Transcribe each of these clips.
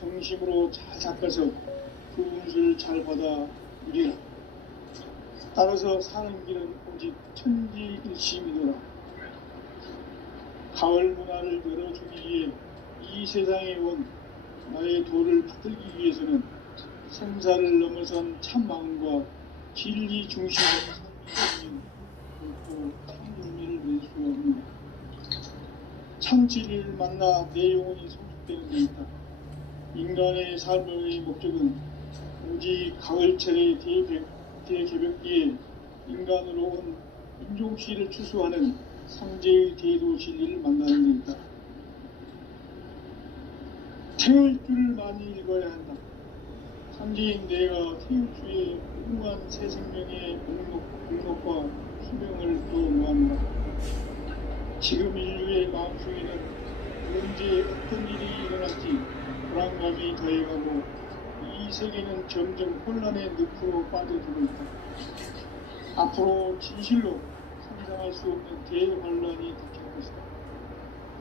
정심으로 잘 닦아서 그 운수를 잘 받아 누리라. 따라서 사는 길은 오직 천지일심이더라. 가을 문화를 열어주기 위해 이 세상에 온 나의 도를 받들기 위해서는 생사를 넘어선 참 마음과 진리 중심의 삶이 결코 참 열매를 낼 수 없는 참 진리를 만나 내 영혼이 성숙되는 데 있다. 인간의 삶의 목적은 오직 가을철의 대개벽기에 인간으로 온 인종씨를 추수하는 상제의 대도 진리를 만나는 데 있다. 태울 줄을 많이 읽어야 한다. 상제인 내가 태울 주의 무궁한 새 생명의 목록과 수명을 도모한다. 지금 인류의 마음속에는 언제 어떤 일이 일어날지 불안감이 더해가고 이 세계는 점점 혼란의 늪으로 빠져들고 있다. 앞으로 진실로 상상할 수 없는 대환란이 닥칠 것이다.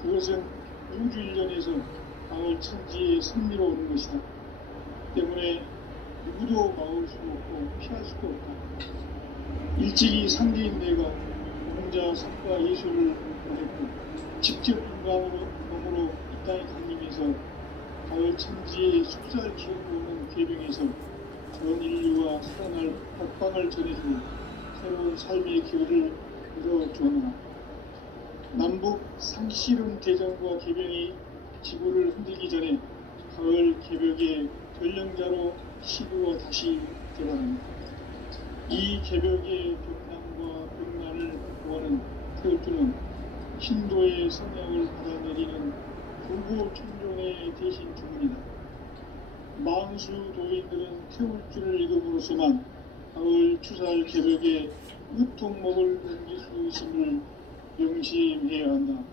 그것은 우주 일련에서 가을 천지의 승리로 오는 것이다. 때문에 누구도 막을 수 없고 피할 수도 없다. 일찍이 상제인 내가 혼자 삶과 예술을 보냈고 직접 인간으로 몸으로 이 땅에 강림해서 가을 천지의 숲살 기운이 오는 궤병에서 전 인류와 살아날 박방을 전해주고 새로운 삶의 기회를 이뤄주었노라. 남북 상실은 대전과 개병이 지구를 흔들기 전에 가을 개벽의 전령자로 시구가 다시 되어갑니다. 이 개벽의 벽난과 벽난을 구하는 태울주는 신도의 성령을 받아내리는 부부 천종의 대신 주문이다. 만수 도인들은 태울주를 읽음으로써만 가을 추살 개벽의 으통목을 옮길 수 있음을 명심해야 한다.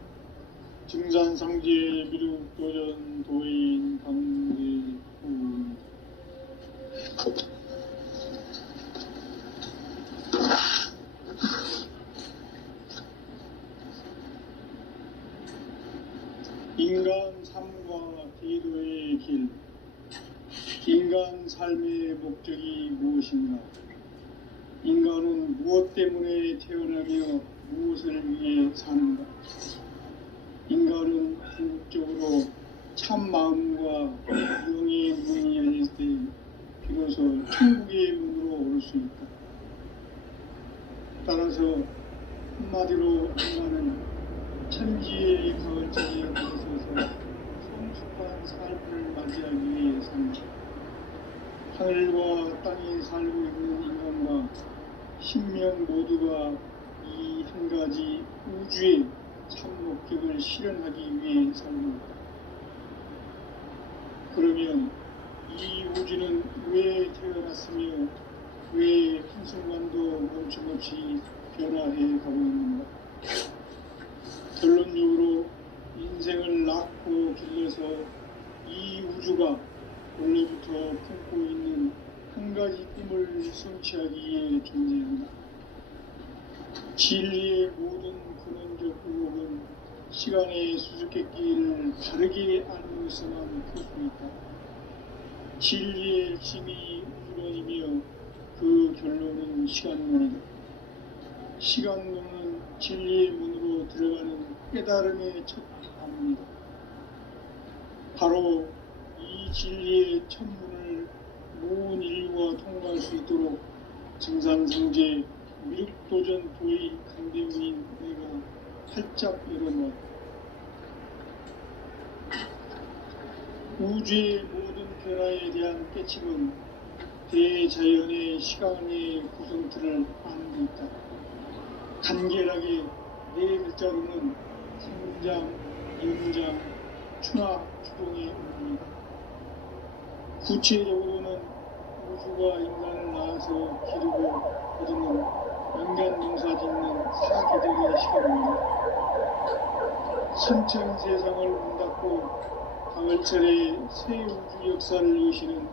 증산상제 미륵도전 도인 강대후 인간 삶과 기도의 길. 인간 삶의 목적이 무엇인가? 인간은 무엇 때문에 태어나며 무엇을 위해 사는가? 인간은 궁극적으로 참 마음과 영의 문이 열릴 때 비로소 천국의 문으로 오를 수 있다. 따라서 한마디로 인간은 천지의 가을자리에 들어서서 성숙한 삶을 맞이하기 위해 산다. 하늘과 땅에 살고 있는 인간과 신명 모두가 이 한 가지 우주의 참 목적을 실현하기 위해 살고 있다. 그러면 이 우주는 왜 태어났으며 왜 한순간도 멈춤없이 변화해 가고 있는가? 결론적으로 인생을 낳고 길러서 이 우주가 원래부터 품고 있는 한 가지 꿈을 성취하기 위해 존재한다. 진리의 모든 근원적 의혹은 시간의 수수께끼를 바르게 알고서만 풀 수 있다. 진리의 핵심이 우주론이며 그 결론은 시간론이다. 시간론은 진리의 문으로 들어가는 깨달음의 첫 관문이다. 바로 이 진리의 첫 문을 모든 인류가 통과할 수 있도록 증산상제 미륵도전 도의 강대문인 내가 활짝 열어놓았다. 우주의 모든 변화에 대한 깨침은 대자연의 시간의 구성틀을 아는 데 있다. 간결하게 네 글자로는 생장, 임장, 추락, 추동의 의미입니다. 구체적으로는 우주가 인간을 낳아서 기르고 거두는 연간 농사 짓는 사계절의 시간입니다. 선천 세상을 문 닫고 가을철에 새 우주 역사를 여시는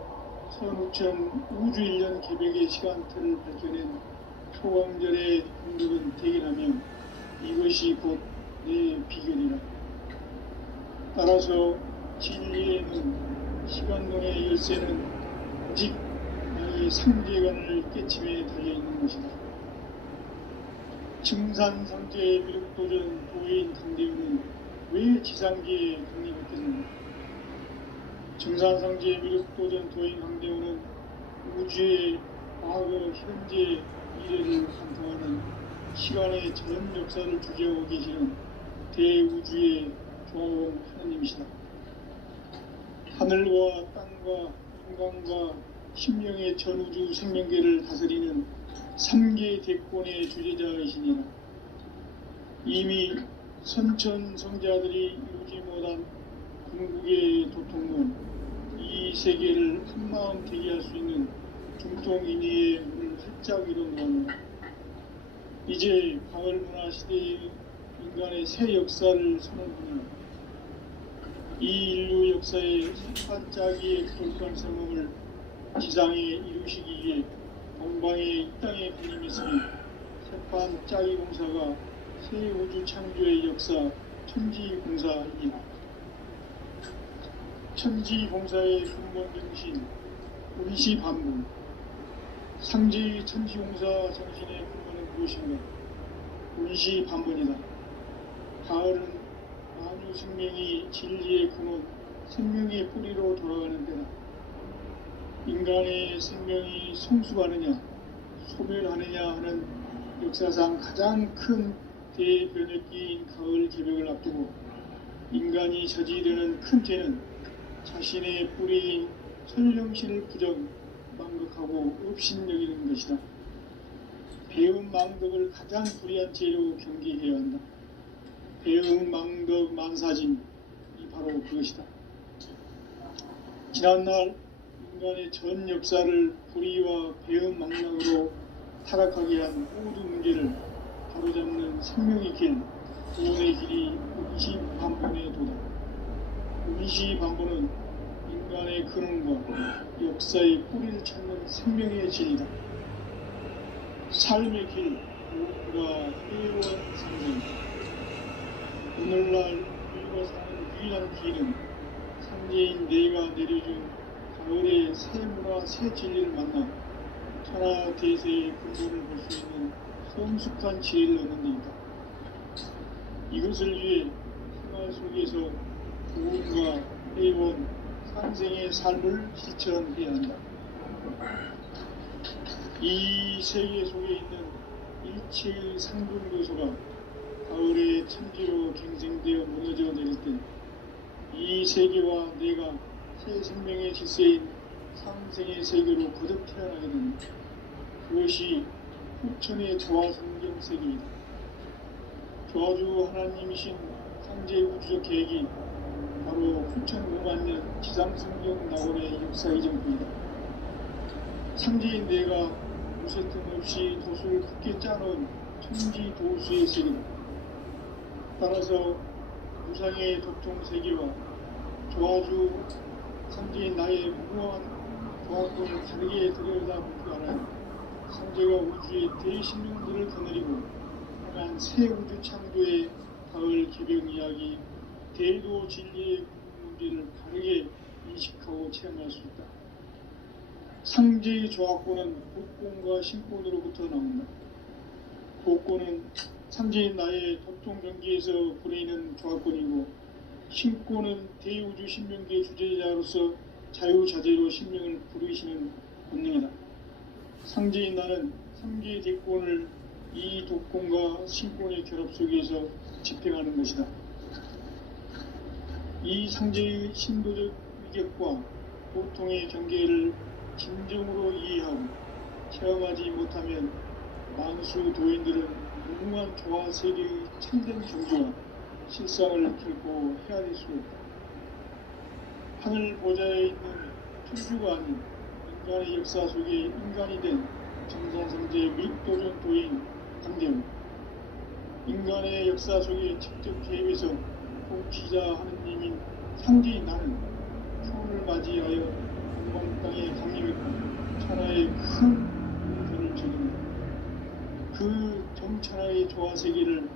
선우천 우주일년 개벽의 시간틀을 밝혀낸 소강절의 공덕은 대견하며 이것이 곧 내 비결이라. 따라서 진리에는 시간론의 열쇠는 오직 나의 상제관을 깨침에 달려있는 것이다. 증산상제 미륵도전 도인 강대우는 왜 지상계에 강림했겠는가? 증산상제 미륵도전 도인 강대우는 우주의 과거, 현재, 미래를 관통하는 시간의 전 역사를 주재하고 계시는 대우주의 조화원 하나님이시다. 하늘과 땅과 인간과 심령의 전우주 생명계를 다스리는 3계 대권의 주재자이시니라. 이미 선천성자들이 이루지 못한 궁극의 도통론, 이 세계를 한마음 되게 할 수 있는 중통인의의 문을 활짝 열어놓았노라. 이제 가을문화 시대의 인간의 새 역사를 선언하며 이 인류 역사의 반짝이의 거룩한 성음을 지상에 이루시기 위해 동방의 이 땅에 군림했으며 새판 짜기 공사가 새 우주 창조의 역사 천지공사이니라. 천지공사의 근본 정신 운시반문, 상제의 천지공사 정신의 근본은 무엇인가? 운시반문이다. 가을은 만유 생명이 진리의 근원, 생명의 뿌리로 돌아가는 때다. 인간의 생명이 성숙하느냐 소멸하느냐 하는 역사상 가장 큰 대변혁기인 가을 개벽을 앞두고 인간이 저지르는 큰 죄는 자신의 뿌리인 설령신을 부정 망극하고 업신여기는 것이다. 배음 망덕을 가장 불의한 죄로 경계해야 한다. 배음 망덕 만사진이 바로 그것이다. 지난날 인간의 전 역사를 불의와 배음 망락으로 타락하게 한 모든 문제를 바로잡는 생명의 길, 구원의 길이 운시반본의 도다. 운시반본은 인간의 근원과 역사의 뿌리를 찾는 생명의 진리다. 삶의 길, 무엇보다 회원 상생이다. 오늘날 우리가 사는 유일한 길은 상제인 내가 내려준 가을의 새 문화, 새 진리를 만나 천하 대세의 근본을 볼 수 있는 성숙한 지혜를 얻는 데이다. 이것을 위해 생활 속에서 구원과 회원, 상생의 삶을 실천해야 한다. 이 세계 속에 있는 일체의 상분 요소가 가을의 천지로 갱생되어 무너져 내릴 때 이 세계와 내가 새 생명의 질서인 상생의 세계로 거듭 태어나게 됩니다. 그것이 후천의 조화성경 세계이다. 조화주 하나님이신 상제 우주적 계획이 바로 후천 5만년 지상성경 낙원의 역사의 정부이다. 상제인 내가 무쇠틈 없이 도수를 굳게 짜놓은 천지 도수의 세계다. 따라서 무상의 도통 세계와 조화주 상제인 나의 무모한 조화권을 다르게 들여다볼 줄 알아요. 상제가 우주의 대신령들을 거느리고 향한 새 우주 창조의 가을 개벽 이야기, 대도 진리의 문제를 다르게 인식하고 체험할 수 있다. 상제의 조화권은 복권과 신권으로부터 나온다. 복권은 상제인 나의 도통 경기에서 부리는 조화권이고, 신권은 대우주 신명계 주제자로서 자유자재로 신명을 부르시는 권능이다. 상제인 나는 3개 대권을 이 도권과 신권의 결합 속에서 집행하는 것이다. 이 상제의 신도적 위격과 보통의 경계를 진정으로 이해하고 체험하지 못하면 만수 도인들은 무궁한 조화 세계의 참된 경주와 실상을 결코 헤아릴 수가 있다. 하늘 보좌에 있는 천주가 아닌 인간의 역사 속에 인간이 된 정산상제 미륵도전 도인 강대우, 인간의 역사 속에 직접 개입해서 통치자 하느님인 상제인 나는 초를 맞이하여 동방 땅에 강림했고 천하의 큰 공사를 저집니다. 그 정천하의 조화세계를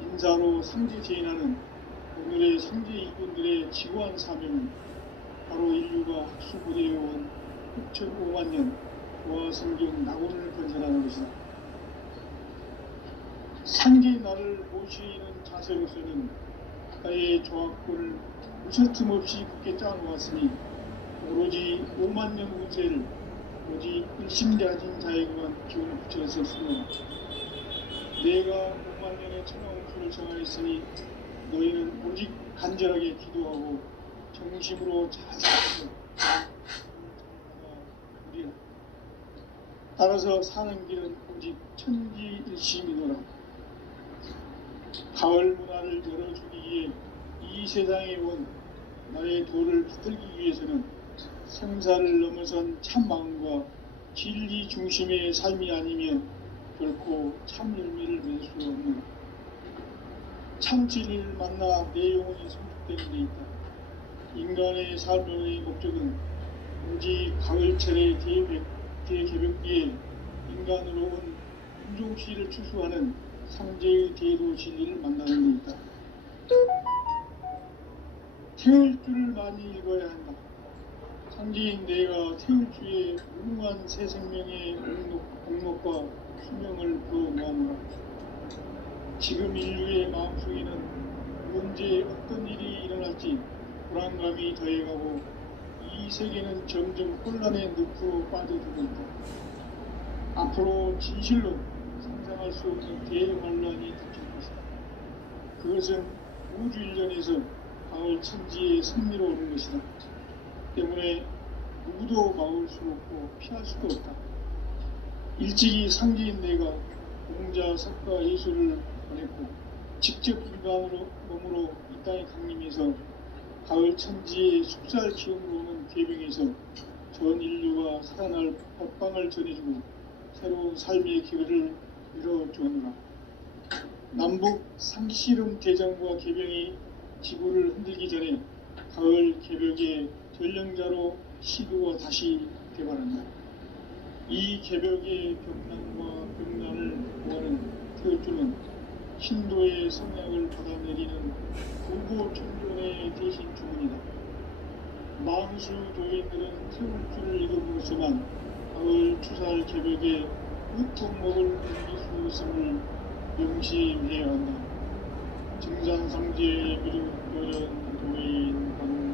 인사로 상제 제인하는 오늘의 상제 이군들의 지고한 사명은 바로 인류가 학수고대에 온 6,500만 년 보아성경 낙원을 건설하는 것이다. 상계의 나를 모시는 자세로서는 나의 조합권을 무서틈 없이 굳게 짜놓았으니 오로지 5만 년 운세를 오직 일심대하진 자에게만 기운을 붙였었으며 내가 5만 년의 천왕수를 정하였으니 너희는 오직 간절하게 기도하고 정심으로 잘 살아서 우리라. 따라서 사는 길은 오직 천지일심이노라. 가을 문화를 열어주기 위해 이 세상에 온 나의 도를 붙들기 위해서는 생사를 넘어선 참 마음과 진리 중심의 삶이 아니면 결코 참 열매를 맺을 수 없는 참 진리를 만나 내 영혼이 성숙되는 데 있다. 인간의 삶의 목적은 오직 가을철의 대개벽기에 인간으로 온 윤종씨를 추수하는 상제의 대도 진리를 만나는 데 있다. 태울 줄을 많이 읽어야 한다. 상제인 내가 태울 주의 무궁한 새 생명의 공목과 수명을 불어모아노라. 지금 인류의 마음속에는 언제 어떤 일이 일어날지 불안감이 더해가고 이 세계는 점점 혼란의 늪으로 빠져들고 있다. 앞으로 진실로 상상할 수 없는 대환란이 닥칠 것이다. 그것은 우주 일련에서 가을 천지의 승리로 오는 것이다. 때문에 누구도 막을 수 없고 피할 수도 없다. 일찍이 상제인 내가 공자, 석가, 예수를 보냈고 직접 인간으로 몸으로 이 땅에 강림해서 가을 천지의 숲살 기운으로 오는 계명에서 전 인류가 살아날 법방을 전해주고 새로운 삶의 기회를 열어주었노라. 남북 상씨름 대장과 계병이 지구를 흔들기 전에 가을 개벽의 전령자로 시도가 다시 개발한다. 이 개벽의 벽난과 벽난을 보하는 태울주는 신도의 성약을 받아내리는 구고천존의 대신 주문이다. 만수 도인들은 태울주를 읽어보고서만 가을 추살 개벽의 으통목을 옮길 수 있음을 명심해야 한다. 증산상제의 미륵도전 도인 방문의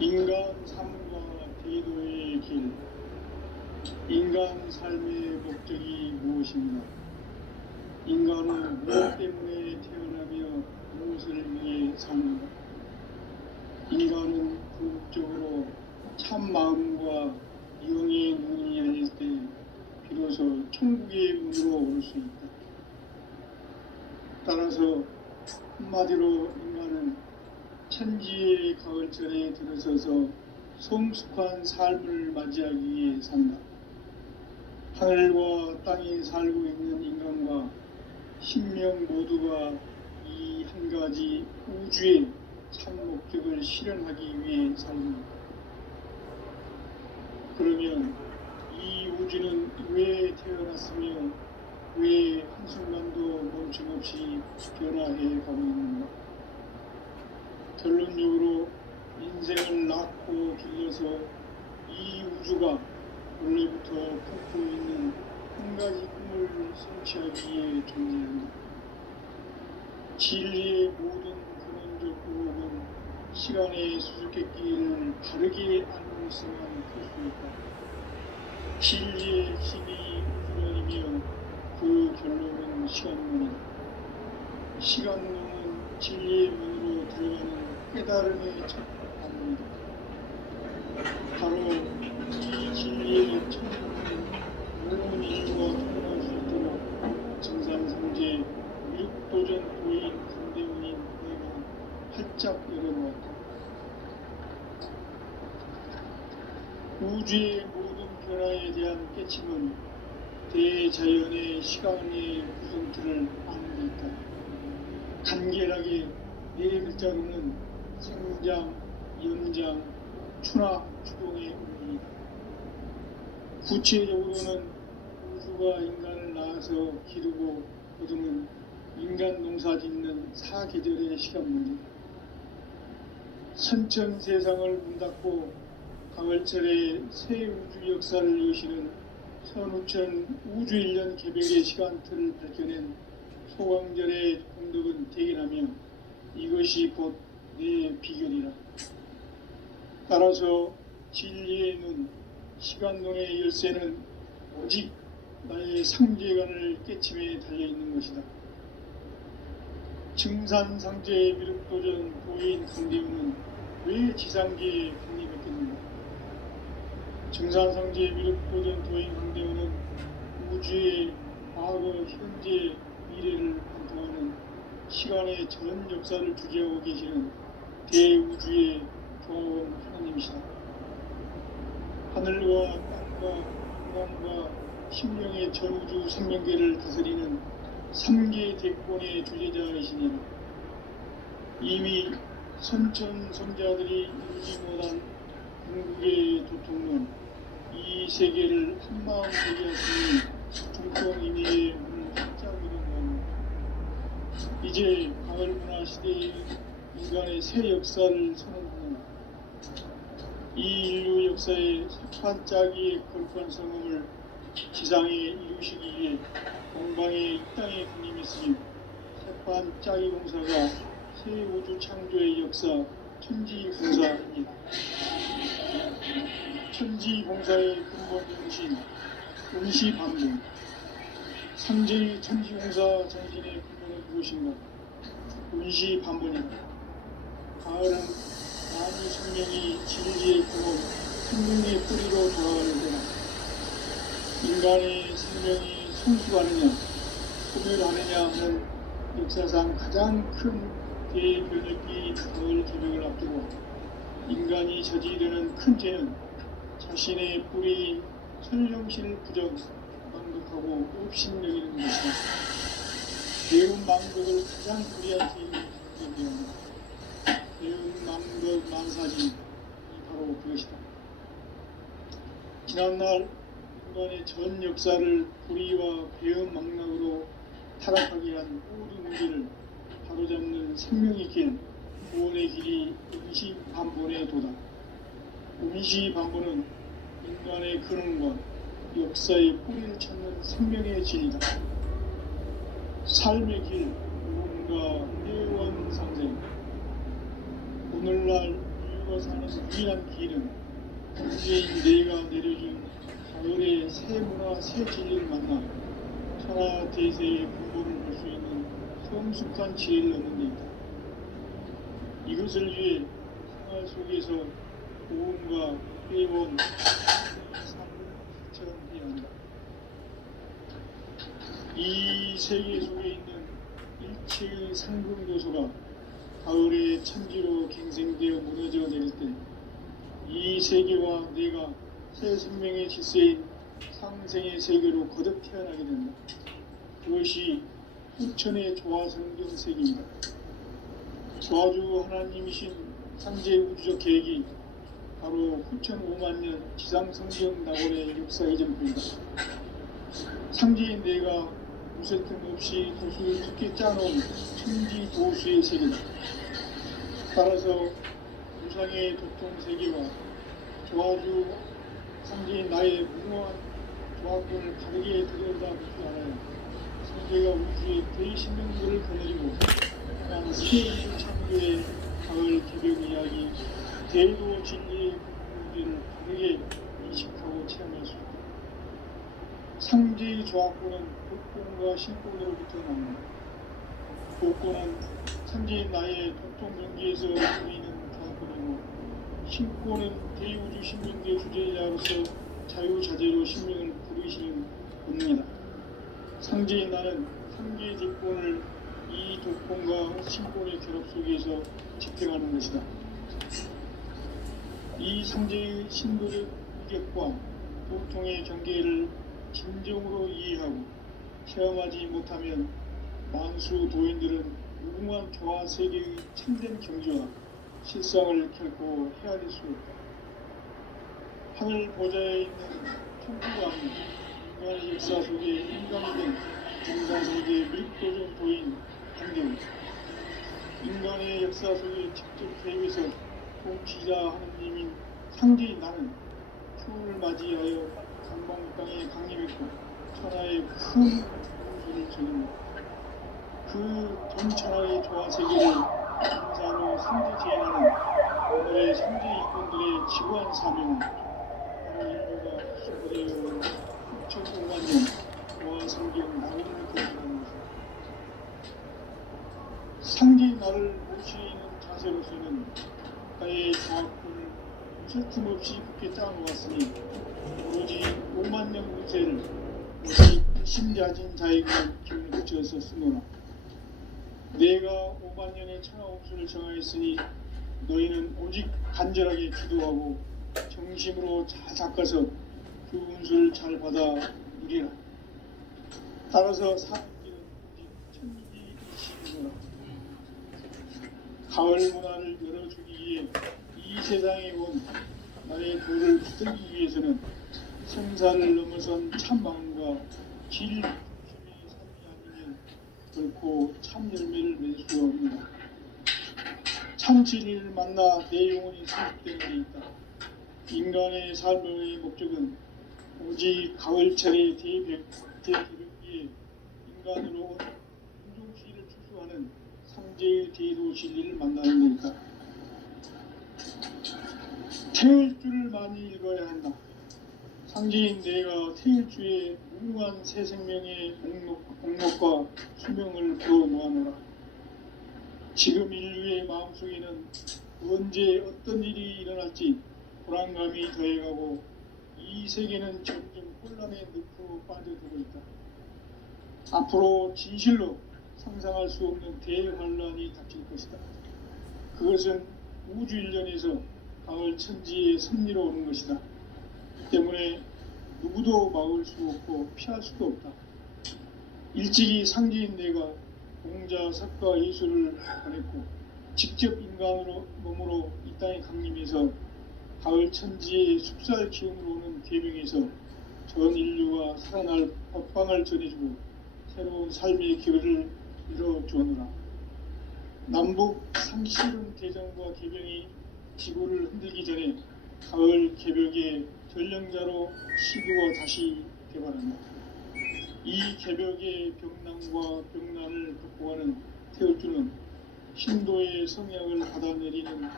인간 삶과 대도의 길. 인간 삶의 목적이 무엇인가? 인간은 무엇 때문에 태어나며 무엇을 위해 사는가? 인간은 궁극적으로 참 마음과 영의 눈이 열릴 때 비로소 천국의 문으로 올 수 있다. 따라서 한마디로 인간은 천지의 가을철에 들어서서 성숙한 삶을 맞이하기 위해 산다. 하늘과 땅에 살고 있는 인간과 신명 모두가 이 한 가지 우주의 참 목적을 실현하기 위해 살는다. 그러면 이 우주는 왜 태어났으며 왜 한순간도 멈춤없이 변화해 가고 있는가? 결론적으로 인생을 낳고 길러서 이 우주가 원래부터 품고 있는 한 가지 꿈을 성취하기 위해 존재한다. 진리의 모든 근원적 의혹은 시간의 수수께끼를 바르게 알고 있으면 풀 수 있다. 진리의 핵심이 우주론이며 그 결론은 시간론이다. 시간론은 진리의 문으로 들어가는 깨달음의 첫 방문이다. 바로 이 진리의 첫문은 온 인류가 통할 수 있도록 증산상제 미륵도전 도인 강대원인 내가 활짝 열어놓았다. 우주의 모든 변화에 대한 깨침은 대자연의 시간의 구성틀을 아는 데 있다. 간결하게 네 글자로는 생장, 연장, 추락, 추동의 의미이다. 구체적으로는 우주가 인간을 낳아서 기르고 거두는 인간 농사 짓는 사계절의 시간입니다. 선천 세상을 문 닫고 가을철에 새 우주 역사를 여시는 선우천 우주일년 개벽의 시간틀을 밝혀낸 소강절의 공덕은 대견하며 이것이 곧 내 비결이라. 따라서 진리의 눈, 시간론의 열쇠는 오직 나의 상제관을 깨침에 달려있는 것이다. 증산상제의 미륵도전 도인 강대우는 왜 지상계에 국립했겠는가? 증산상제의 미륵도전 도인 강대우는 우주의 과거, 현재, 미래를 관통하는 시간의 전 역사를 주재하고 계시는 대우주의 조화원 하나님이시다. 하늘과 땅과 인간과 심령의 전우주 생명계를 다스리는 3계 대권의 주제자이시니 이미 선천 성자들이 이루지 못한 궁극의 도통론 이 세계를 한마음 되게 하시니 중통인의의 문을 활짝 열어놓은 이제 가을 문화 시대의 인간의 새 역사를 선언하는 이 인류 역사의 새판짜기의 거룩한 성공을 지상에 이루시기 위해 동방의 이 땅에 군림했으니 새판짜기 공사가 새 우주 창조의 역사 천지봉사입니다. 천지봉사의 근본 정신 운시반문. 상제의 천지봉사 정신의 근본은 무엇인가? 운시반문이다. 가을은 만유 생명이 진리의 근원, 생명의 뿌리로 돌아가는 때다. 인간의 생명이 성숙하느냐, 소멸하느냐 하는 역사상 가장 큰 대변혁기 가을 개벽을 앞두고 인간이 저지르는 큰 죄는 자신의 뿌리인 설령신을 부정, 망극하고 업신여기는 것이다. 배운 망극을 가장 불이한 죄인 되었다. 배운 망극 만사지 바로 그것이다. 지난날 인간의 전 역사를 불의와 배은 망락으로 타락하게 한 모든 문제를 바로잡는 생명의 길, 구원의 길이 운시반본에 도다. 운시반본은 인간의 근원과 역사의 뿌리를 찾는 생명의 진리다. 삶의 길, 무언가 회원상생. 오늘날 인류가 사는 유일한 길은 현재인 내가 내려준 가을의 새 문화, 새 진리를 만나 천하 대세의 근본을 볼 수 있는 성숙한 지혜를 얻는 데 있다. 이것을 위해 생활 속에서 고음과 회원, 삶을 실천해야 한다. 이 세계 속에 있는 일체의 상금도서가 가을의 천지로 갱생되어 무너져 내릴 때 이 세계와 내가 새 생명의 질서인 상생의 세계로 거듭 태어나게 된다. 그것이 후천의 조화성경 세계입니다. 조화주 하나님이신 상제 우주적 계획이 바로 후천 5만년 지상성경 낙원의 역사의 전부입니다. 상제인 내가 무쇠 틈 없이 도수를 깊게 짜놓은 천지 도수의 세계다. 따라서 우상의 도통 세계와 조화주 상제인 나의 무모한 조화권을 다르게 들여다보지 않아요. 상제가 우주의 대신능들을 거느리고 난 새우주 창조의 가을 개벽 이야기 대도 진리의 문제를 다르게 인식하고 체험할 수 있다. 상제의 조화권은 복권과 신권으로부터 나옵니다. 복권은 상제인 나의 도통 경계에서 보이는 조화권이고 신권은 대우주 신명계 주제자로서 자유자재로 신명을 부르시는 본능이다. 상제인 나는 상계의 대권을 이 도권과 신권의 결합 속에서 집행하는 것이다. 이 상제의 신도적 의격과 도통의 경계를 진정으로 이해하고 체험하지 못하면 만수 도인들은 무궁한 조화 세계의 참된 경지와 실상을 결코 헤아릴 수 없다. 하늘 보좌에 있는 풍부한 인간의 역사 속에 인간이 된 증산성제의 밀도좀 보인 환경, 인간의 역사 속에 직접 개입해서 통치자 하느님인 상제인 나는 추운을 맞이하여 강방 땅에 강림했고 천하의 큰 홍수를 전합니다. 그 전천하의 조화 세계를 인사로 상제 제인하는 오늘의 상제 일꾼들의 지구한 사명은 바로 인류가 수고되어온 6,500만 년 조화 성경 낙원을 거듭하는 것입니다. 상제의 나를 모시는 자세로서는 나의 조합군을 쉴틈없이 굳게 짜놓았으니 오로지 5만 년 운세를 오직 심자진 자에게만 기운을 붙여서 쓰노라. 내가 5만 년의 천하홍수를 정하였으니 너희는 오직 간절하게 기도하고 정심으로 잘 닦아서 그 운수를 잘 받아 누리라. 따라서 사람들은 오직 천지이시노라. 가을 문화를 열어주기 위해 이 세상에 온 나의 도를 붙들기 위해서는 생사를 넘어선 참 마음과 질 중심의 삶이 아니면 결코 참 열매를 맺을 수 없느니라. 참 진리를 만나 내 영혼이 성숙되는 데 있다. 인간의 삶의 목적은 오직 가을철의 대개벽기에 인간으로 온 인종시를 추수하는 상제의 대도 진리를 만나는 데이다. 태일주를 많이 읽어야 한다. 상제인 내가 태일주의 무궁한 새 생명의 목록과 수명을 풀어놓아노라. 지금 인류의 마음속에는 언제 어떤 일이 일어날지 불안감이 더해가고 이 세계는 점점 혼란의 늪으로 빠져들고 있다. 앞으로 진실로 상상할 수 없는 대환란이 닥칠 것이다. 그것은 우주 일련에서 가을 천지의 섭리로 오는 것이다. 때문에 누구도 막을 수 없고 피할 수도 없다. 일찍이 상제인 내가 공자, 석가, 예술을 보냈고 직접 인간으로 몸으로 이 땅에 강림해서 가을 천지의 숲살 기운으로 오는 계명에서 전 인류가 살아날 법방을 전해주고 새로운 삶의 기회를 이뤄주오노라. 남북 상실은 대전과 개병이 지구를 흔들기 전에 가을 개벽의 전령자로 시도가 다시 개발한다. 이 개벽의 병난과 병난을 극복하는 태울주는 신도의 성약을 받아내리는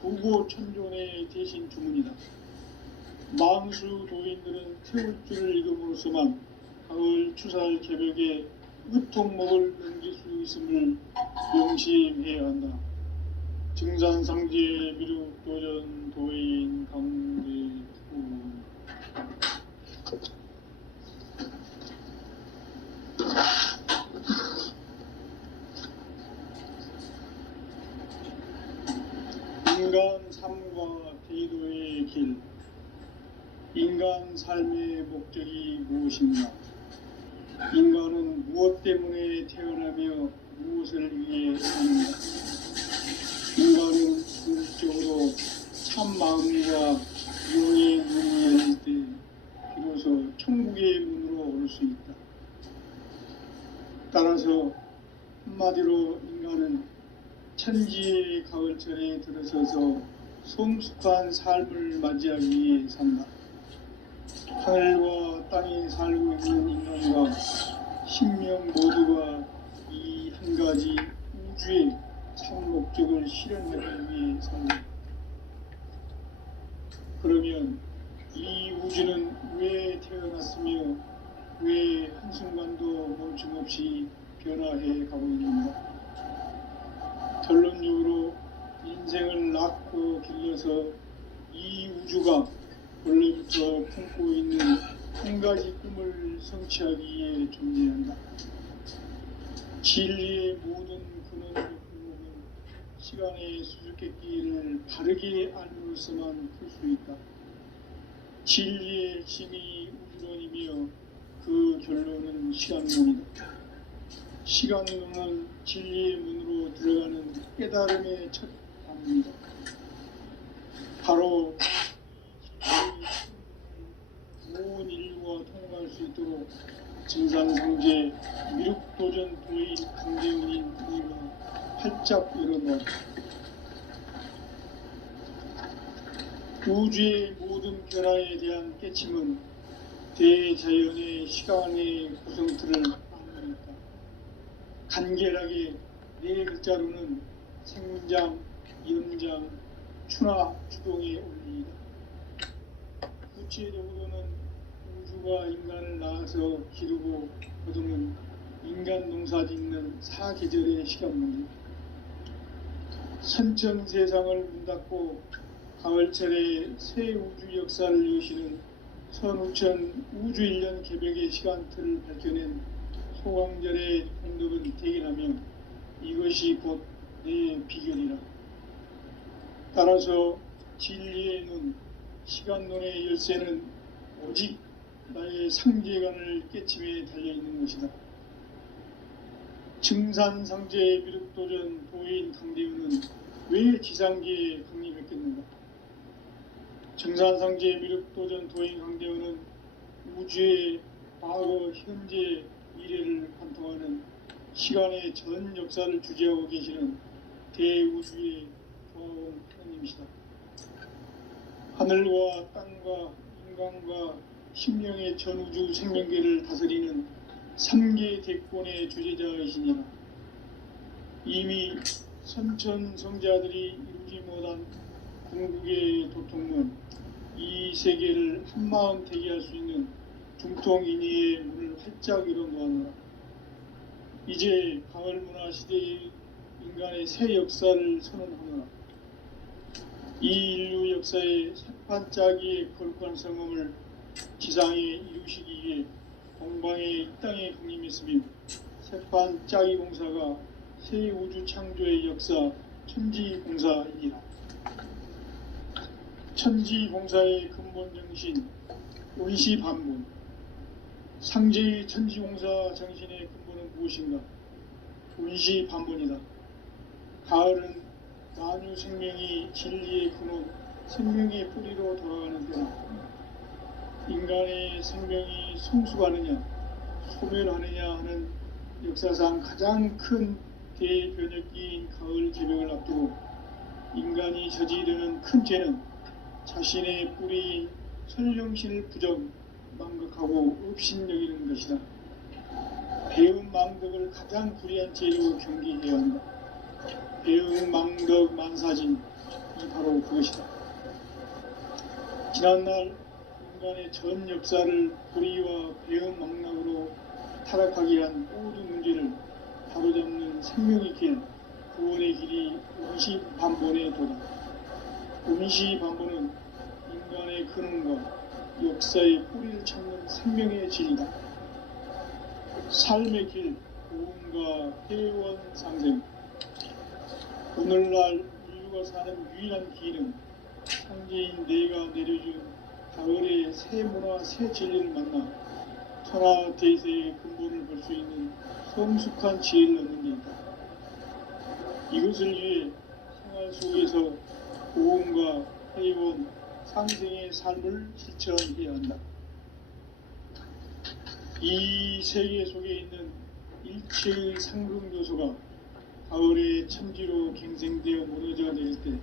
구고천존의 대신 주문이다. 망수 도인들은 태울주를 읽음으로써만 가을 추살 개벽의 으통목을 넘길 수 있음을 명심해야 한다. 증산상제 미륵 도전 도인 강대구 인간 삶과 대도의 길. 인간 삶의 목적이 무엇인가? 인간은 무엇 때문에 태어나며 무엇을 위해 사는가? 인간은 궁극적으로 참 마음과 영의 문이 열릴 때 비로소 천국의 문으로 오를 수 있다. 따라서 한마디로 인간은 천지의 가을철에 들어서서 성숙한 삶을 맞이하기 위해 산다. 하늘과 땅에 살고 있는 인간과 신명 모두가 이 한 가지 우주의 참 목적을 실현하기 위해 산다. 그러면 이 우주는 왜 태어났으며 왜 한순간도 멈춤없이 변화해 가고 있는가? 결론적으로 인생을 낳고 길러서 이 우주가 원래부터 품고 있는 한 가지 꿈을 성취하기 위해 존재한다. 진리의 모든 근원과 근원은 시간의 수수께끼를 바르게 알므로서만 풀 수 있다. 진리의 핵심이 우주론이며 그 결론은 시간론이다. 시간론은 진리의 문으로 들어가는 깨달음의 첫 단계입니다. 바로 온 인류 증산상제 미륵도전 도의 강대문인 우리가 활짝 열어놓았다. 우주의 모든 변화에 대한 깨침은 대자연의 시간의 구성틀을 만들었다. 간결하게 네 글자로는 생장, 연장, 추나 추동에 올리이다. 구체적으로는 우주가 인간을 낳아서 기르고 거두는 인간 농사 짓는 사계절의 시간 문제, 선천 세상을 문 닫고 가을철에 새 우주 역사를 여시는 선우천 우주 1년 개벽의 시간틀을 밝혀낸 소강절의 공덕은 대견하며 이것이 곧 내 비결이라. 따라서 진리의 눈, 시간론의 열쇠는 오직 나의 상제관을 깨침에 달려있는 것이다. 증산상제의 미륵도전 도인 강대우는 왜 지상계에 강림했겠는가? 증산상제의 미륵도전 도인 강대우는 우주의 과거, 현재, 미래를 관통하는 시간의 전 역사를 주재하고 계시는 대우주의 조화원 하나님이시다. 하늘과 땅과 인간과 심령의 전우주 생명계를 다스리는 3개 대권의 주제자이시니라. 이미 선천 성자들이 이루지 못한 궁극의 도통문, 이 세계를 한마음 대기할 수 있는 중통인의의 문을 활짝 열어놓았노라. 이제 가을 문화 시대의 인간의 새 역사를 선언하노라. 이 인류 역사의 새반짝이의 거룩한 성공을 지상에 이루시기 위해 동방에 이 땅에 강림했으며 새반짝이 공사가 새 우주 창조의 역사 천지공사이니라. 천지공사의 근본 정신 운시반문, 상제의 천지공사 정신의 근본은 무엇인가? 운시반문이다. 가을은 만유 생명이 진리의 근원, 생명의 뿌리로 돌아가는 때나 인간의 생명이 성숙하느냐 소멸하느냐 하는 역사상 가장 큰 대변혁기인 가을 개벽을 앞두고 인간이 저지르는 큰 죄는 자신의 뿌리인 설령신을 부정, 망극하고 업신여기는 것이다. 배운 망덕을 가장 불의한 죄로 경계해야 한다. 배운 망덕 만사진, 이 바로 그것이다. 지난날 인간의 전 역사를 불의와 배운 망락으로 타락하게 한 모든 문제를 바로잡는 생명의 길, 구원의 길이 운시반본의 도다. 운시반본은 인간의 근원과 역사의 뿌리를 찾는 생명의 질이다. 삶의 길, 고음과 회원 상생. 오늘날 인류가 사는 유일한 길은 상제인 내가 내려준 가을의 새 문화, 새 진리를 만나 천하 대세의 근본을 볼 수 있는 성숙한 지혜를 얻는 게 있다. 이것을 위해 생활 속에서 고음과 회원, 상생의 삶을 실천해야 한다. 이 세계 속에 있는 일체의 상승 요소가 가을의 천지로 갱생되어 무너져 내릴 때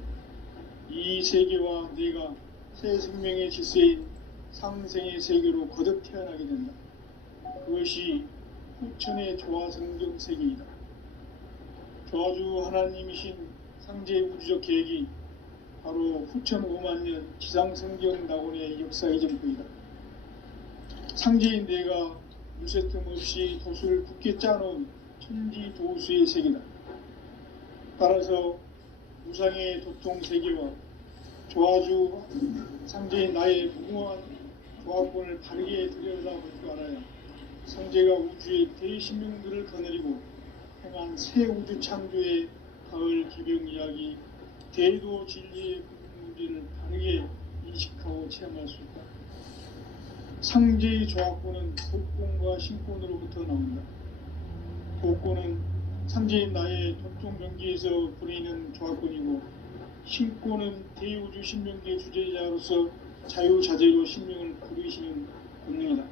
이 세계와 내가 새 생명의 질서인 상생의 세계로 거듭 태어나게 된다. 그것이 후천의 조화성경 세계이다. 조화주 하나님이신 상제 우주적 계획이 바로 후천 5만년 지상성경 낙원의 역사 이전부이다. 상제인 내가 유세틈 없이 도수를 굳게 짜놓은 천지도수의 세계다. 따라서 무상의 도통 세계와 조화주 상제인 나의 무궁한 조화권을 바르게 들여다볼 줄 알아야 상제가 우주의 대신명들을 거느리고 행한 새 우주 창조의 가을 개벽 이야기, 대도 진리의 문제를 바르게 인식하고 체험할 수 있다. 상제의 조화권은 복권과 신권으로부터 나온다. 복권은 상제인 나의 도통 경기에서 부리는 조화권이고, 신권은 대우주 신명계 주제자로서 자유자재로 신명을 부르시는 권능이다.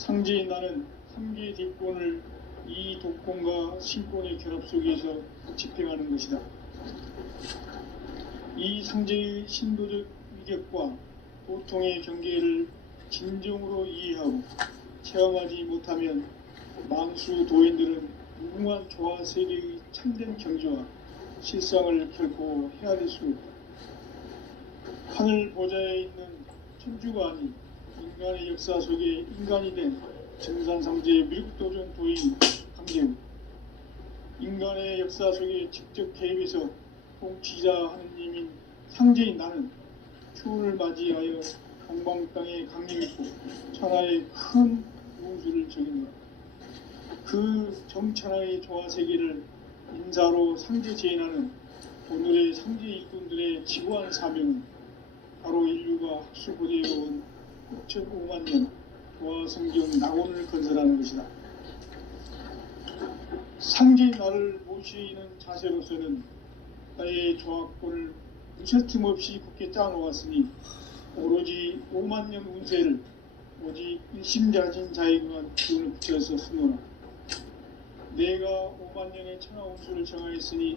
상제인 나는 상계 뒷권을 이 독권과 신권의 결합 속에서 집행하는 것이다. 이 상제의 신도적 위격과 보통의 경계를 진정으로 이해하고 체험하지 못하면 망수 도인들은 무궁한 조화 세계의 참된 경지와 실상을 결코 헤아릴 수 없다. 하늘 보좌에 있는 천주가 아닌 인간의 역사 속에 인간이 된 증산상제의 미륵도전 도인 강제우, 인간의 역사 속에 직접 개입해서 통치자 하느님인 상제인 나는 추운을 맞이하여 동방 땅에 강림했고 천하의 큰 무수를 적인다. 그 정천하의 조화세계를 인사로 상제 제인하는 오늘의 상제 일꾼들의 지구한 사명은 바로 인류가 학수고대해온 6,500만 년 조화성경 낙원을 건설하는 것이다. 상제인 나를 모시는 자세로서는 나의 조화권을 무쇠 틈 없이 굳게 짜놓았으니 오로지 5만 년 운세를 오직 일심자진 자에게만 기운을 붙여서 쓰노라. 내가 5만 년의 천하 운수를 정하였으니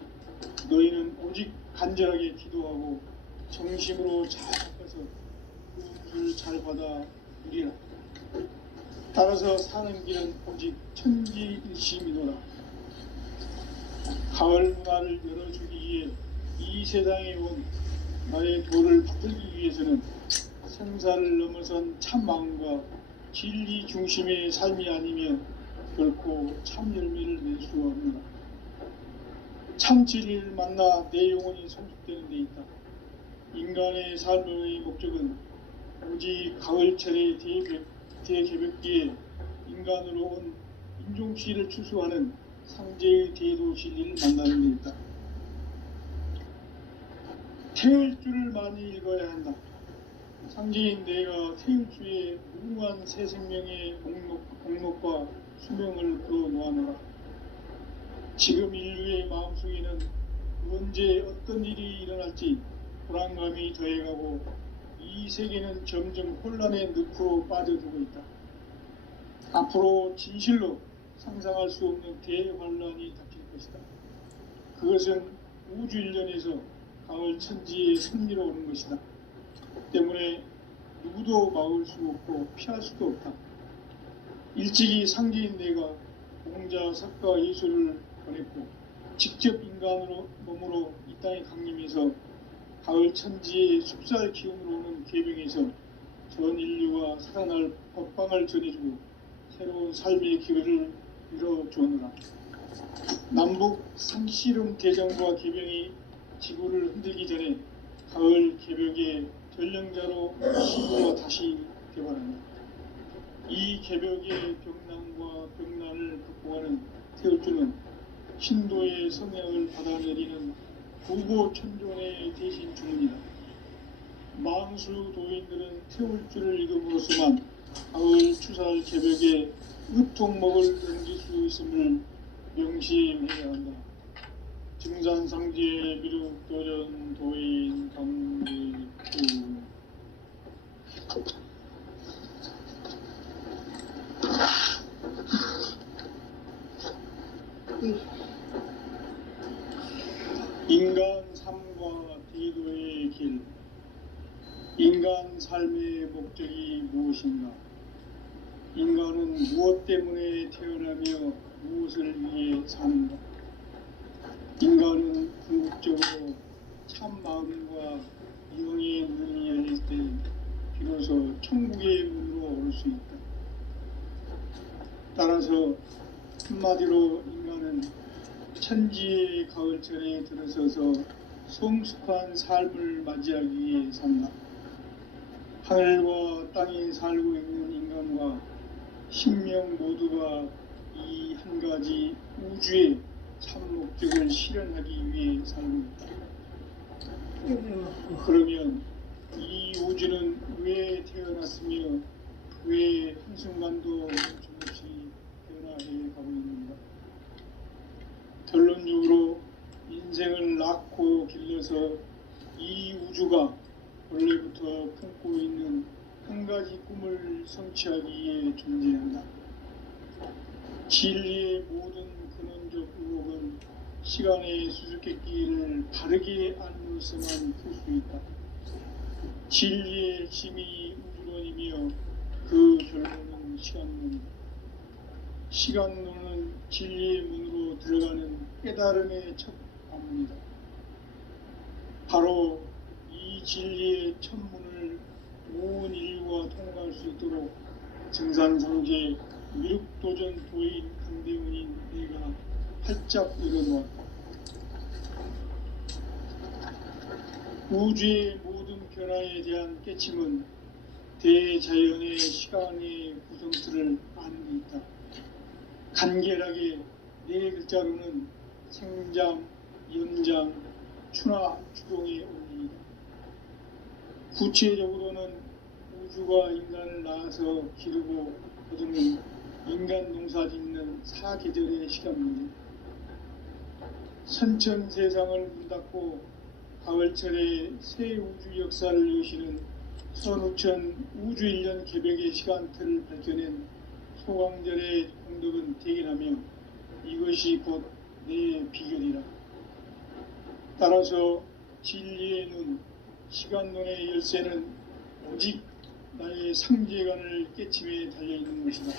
너희는 오직 간절하게 기도하고 정심으로 잘 닦아서 그 운수를 잘 받아 누리라. 따라서 사는 길은 오직 천지일심이노라. 가을 문화를 열어주기 위해 이 세상에 온 나의 도를 받들기 위해서는 생사를 넘어선 참 마음과 진리 중심의 삶이 아니면 결코 참 열매를 낼 수 없노라. 참 진리를 만나 내 영혼이 성숙되는 데 있다. 인간의 삶의 목적은 오직 가을철의 대개벽기에 인간으로 온 인종시를 추수하는 상제의 대도 진리를 만나는 데 있다. 태울 줄을 많이 읽어야 한다. 상제인 내가 태울 주의 무궁한 새 생명의 목록과 수명을 풀어놓아노라. 지금 인류의 마음속에는 언제 어떤 일이 일어날지 불안감이 더해가고 이 세계는 점점 혼란의 늪으로 빠져들고 있다. 앞으로 진실로 상상할 수 없는 대환란이 닥칠 것이다. 그것은 우주 일련에서 가을 천지의 승리로 오는 것이다. 때문에 누구도 막을 수 없고 피할 수도 없다. 일찍이 상제인 내가 공자, 석가, 예술을 보냈고 직접 인간으로 몸으로 이 땅에 강림해서 가을 천지의 숲살 기운으로 오는 계명에서 전 인류가 살아날 법방을 전해주고 새로운 삶의 기회를 이뤄주느라. 남북 상씨름 대전과 계명이 지구를 흔들기 전에 가을 개벽의 전령자로 시구가 다시 개발한다. 이 개벽의 병난과 병난을 극복하는 태울주는 신도의 성향을 받아내리는 구고천존의 대신 주문이다. 망수 도인들은 태울주를 읽음으로써만 가을 추살 개벽의 으통목을 넘길 수 있음을 명심해야 한다. 증산상제의 미륵도전 도인 강제우. 인간 삶과 대도의 길. 인간 삶의 목적이 무엇인가? 인간은 무엇 때문에 태어나며 무엇을 위해 사는가? 인간은 궁극적으로 참 마음과 영의 눈이 열릴 때 비로소 천국의 문으로 오를 수 있다. 따라서 한마디로 인간은 천지의 가을철에 들어서서 성숙한 삶을 맞이하기 위해 산다. 하늘과 땅에 살고 있는 인간과 신명 모두가 이 한 가지 우주의 참 목적을 실현하기 위해 살고 있다. 그러면 이 우주는 왜 태어났으며 왜 한순간도 멈춤없이 변화해 가고 있는가? 결론적으로 인생을 낳고 길러서 이 우주가 원래부터 품고 있는 한 가지 꿈을 성취하기 위해 존재한다. 진리의 모든 근원적 의혹은 시간의 수수께끼를 바르게 알므로서만 풀 수 있다. 진리의 핵심이 우주론이며 그 결론은 시간론이다. 시간론은 진리의 문으로 들어가는 깨달음의 첫 관문이다. 바로 이 진리의 첫 문을 온 인류가 통과할 수 있도록 증산상제 미륵도전 도인 강대훈인 내가 활짝 열어놓았다. 우주의 모든 변화에 대한 깨침은 대자연의 시간의 구성틀을 아는 데 있다. 간결하게 네 글자로는 생장, 연장, 추나 추동의 원리이다. 구체적으로는 우주가 인간을 낳아서 기르고 거두는 인간 농사 짓는 사계절의 시간문제, 선천 세상을 문닫고 가을철에 새 우주 역사를 여시는 선우천 우주일년 개벽의 시간틀을 밝혀낸 소강절의 공덕은 대견하며 이것이 곧 내 비결이라. 따라서 진리의 눈, 시간론의 열쇠는 오직 나의 상제관을 깨침에 달려있는 것이다.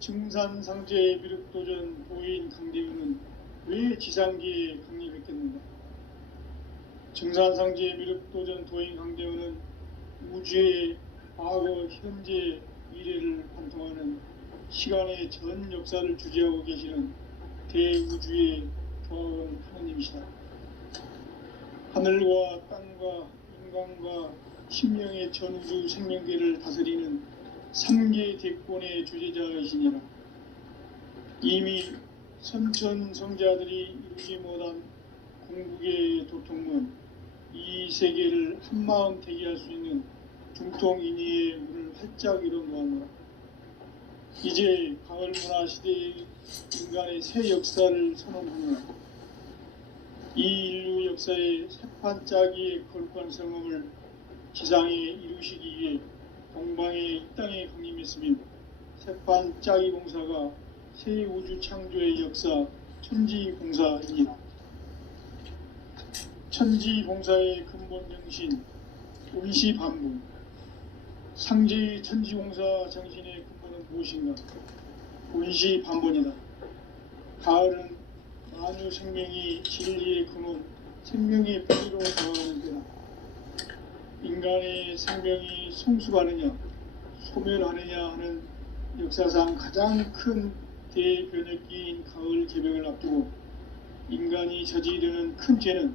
증산상제의 미륵도전 도인 강대훈은 왜 지상기에 강림했겠는가? 증산상제의 미륵도전 도인 강대훈은 우주의 과거, 현재, 미래를 관통하는 시간의 전 역사를 주재하고 계시는 대우주의 조화원 하느님이시다. 하늘과 땅과 인간과 신명의 전우주 생명계를 다스리는 3개 대권의 주재자이시니라. 이미 선천성자들이 이루지 못한 궁극의 도통문, 이 세계를 한마음 되게 할 수 있는 중통인의의 문을 활짝 열어놓았노라. 이제 가을문화 시대의 인간의 새 역사를 선언하노라. 이 인류 역사의 새판짜기의 거룩한 성음을 지상에 이루시기 위해 동방의 이 땅에 강림했으며 새판짜기 공사가 새 우주 창조의 역사 천지공사입니다. 천지공사의 근본 정신 운시반복, 상제의 천지공사 정신의 근본은 무엇인가? 운시반복이다. 가을은 만유 생명이 진리의 근원, 생명의 뿌리로 더하는 때다. 인간의 생명이 성숙하느냐, 소멸하느냐 하는 역사상 가장 큰 대변혁기인 가을 개벽을 앞두고 인간이 저지르는 큰 죄는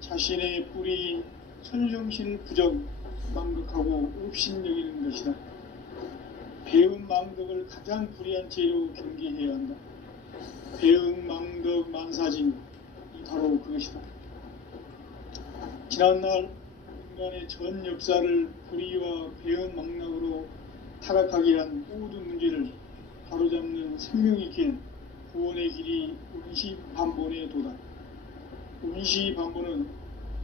자신의 뿌리인 천정신을 부정, 망극하고 업신여기는 것이다. 배은 망덕을 가장 불의한 죄로 경계해야 한다. 배은 망덕 만사진, 바로 그것이다. 지난날 인간의 전 역사를 불의와 배은 망락으로 타락하게 한 모든 문제를 바로잡는 생명의 길, 구원의 길이 운시반본의 도다. 운시반본은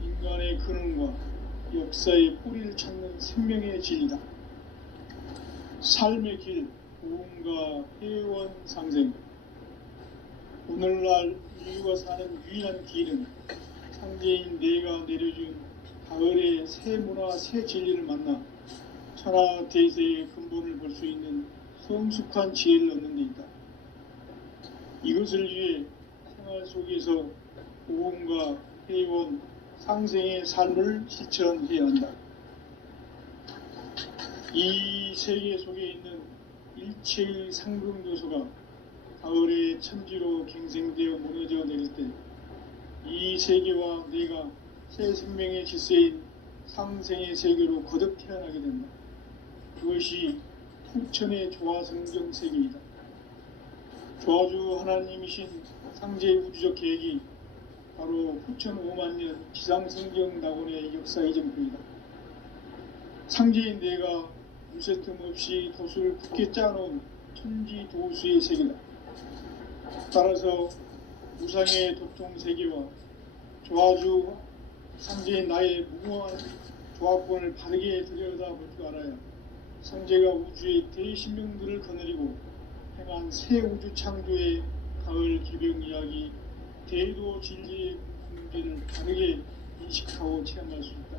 인간의 근원과 역사의 뿌리를 찾는 생명의 진리다. 삶의 길, 구원과 회원 상생. 오늘날 인류가 사는 유일한 길은 상제인 내가 내려준 가을의 새 문화, 새 진리를 만나 천하 대세의 근본을 볼 수 있는 성숙한 지혜를 얻는 데 있다. 이것을 위해 생활 속에서 구원과 회원, 상생의 삶을 실천해야 한다. 이 세계 속에 있는 일체의 상금 요소가 가을의 천지로 갱생되어 무너져 내릴 때 이 세계와 내가 새 생명의 질서인 상생의 세계로 거듭 태어나게 된다. 그것이 후천의 조화성경 세계이다. 조화주 하나님이신 상제의 우주적 계획이 바로 후천 5만년 지상성경 낙원의 역사 이정표이다. 상제인 내가 무쇠틈 없이 도수를 굳게 짜놓은 천지도수의 세계다. 따라서 우상의 도통 세계와 조화주 상제인 나의 무모한 조화권을 바르게 들여다볼 줄 알아야 상제가 우주의 대신명들을 거느리고 행한 새 우주 창조의 가을 개벽 이야기, 대도 진리의 문제를 다르게 인식하고 체험할 수 있다.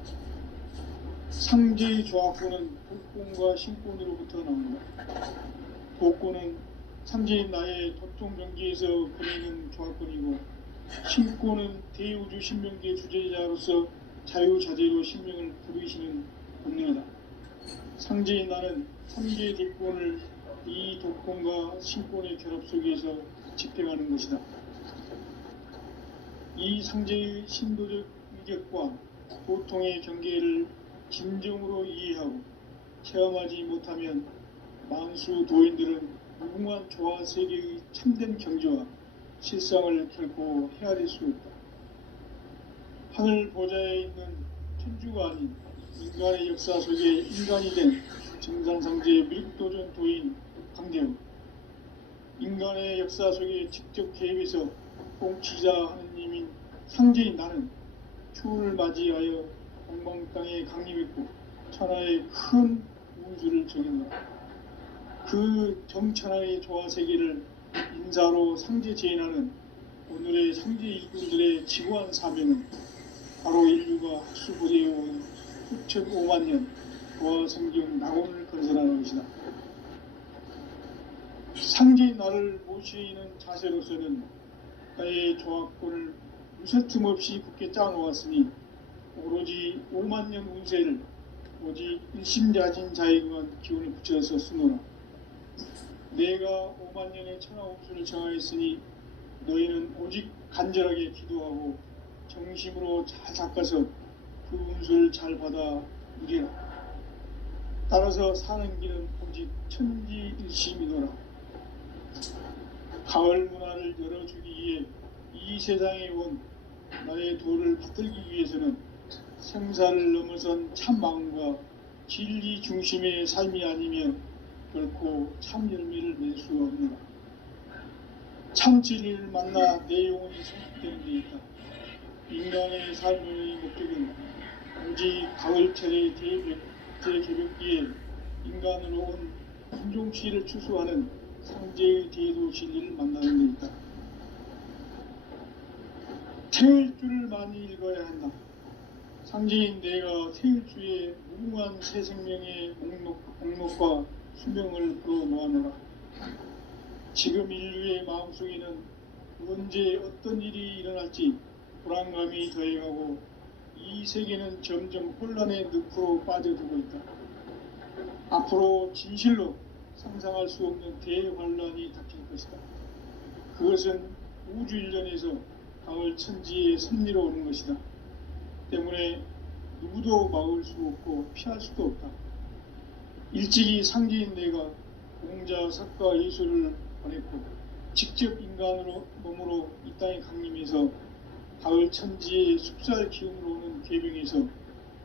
상제의 조합구는 복권과 신권으로부터 나온다. 복권은 상제인 나의 도통 경기에서 그리는 조합권이고, 신권은 대우주 신명기의 주제자로서 자유자재로 신명을 부르시는 본능이다. 상제인 나는 삼계의 대권을 이 독권과 신권의 결합 속에서 집행하는 것이다. 이 상제의 신도적 위격과 보통의 경계를 진정으로 이해하고 체험하지 못하면 만수 도인들은 무궁한 조화 세계의 참된 경지와 실상을 결코 헤아릴 수 없다. 하늘 보좌에 있는 천주가 아닌 인간의 역사 속에 인간이 된 증산상제의 밀도전 도인 강대우, 인간의 역사 속에 직접 개입해서 공치자 하느님인 상제인 나는 추운을 맞이하여 동방 땅에 강림했고 천하의 큰 우주를 정했노라. 그 정천하의 조화 세계를 인사로 상제 제인하는 오늘의 상제 일꾼들의 지구한 사명은 바로 인류가 학수부대해온 수천 5만 년 조화 성경 낙원을 건설하는 것이다. 상제인 나를 모시는 자세로서는 나의 조합권을 무쇠틈 없이 굳게 짜놓았으니 오로지 5만 년 운세를 오직 일심자진 자에게만 기운을 붙여서 쓰노라. 내가 5만 년의 천하옥수를 정하였으니 너희는 오직 간절하게 기도하고 정심으로 잘 닦아서 그 운수를 잘 받아 누리라. 따라서 사는 길은 오직 천지일심이노라. 가을 문화를 열어주기 위해 이 세상에 온 나의 도를 받들기 위해서는 생사를 넘어선 참 마음과 진리 중심의 삶이 아니면 결코 참 열매를 낼 수 없노라. 참 진리를 만나 내 영혼이 성숙되는 데 있다. 인간의 삶의 목적은 오직 가을철의 대개벽기에 인간으로 온 인종치를 추수하는 상제의 대도 진리를 만나는 데 있다. 태울 줄을 많이 읽어야 한다. 상제인 내가 태울 주의 무궁한 새 생명의 목록과 수명을 풀어놓아노라. 지금 인류의 마음속에는 언제 어떤 일이 일어날지 불안감이 더해가고 이 세계는 점점 혼란의 늪으로 빠져들고 있다. 앞으로 진실로 상상할 수 없는 대환란이 닥칠 것이다. 그것은 우주 일련에서 가을 천지의 섭리로 오는 것이다. 때문에 누구도 막을 수 없고 피할 수도 없다. 일찍이 상제인 내가 공자, 석가, 예수를 보냈고 직접 인간으로 몸으로 이 땅에 강림해서 가을 천지의 숲살 기운으로 오는 계명에서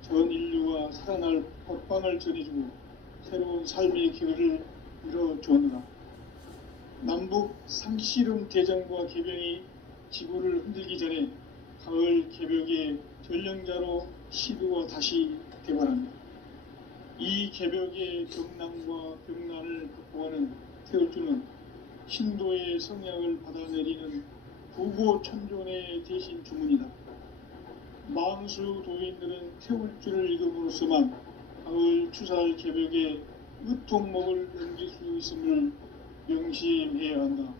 전 인류와 살아날 법방을 전해주고 새로운 삶의 기회를 열어주었노라. 남북 상씨름 대전과 개병이 지구를 흔들기 전에 가을 개벽의 전령자로 시드와 다시 개발합니다. 이 개벽의 경난과 병난을 극복하는 태울주는 신도의 성약을 받아내리는 부고 천존의 대신 주문이다. 만수 도인들은 태울주를 읽음으로써만 가을 추살 개벽의 으통목을 넘길 수 있음을 명심해야 한다.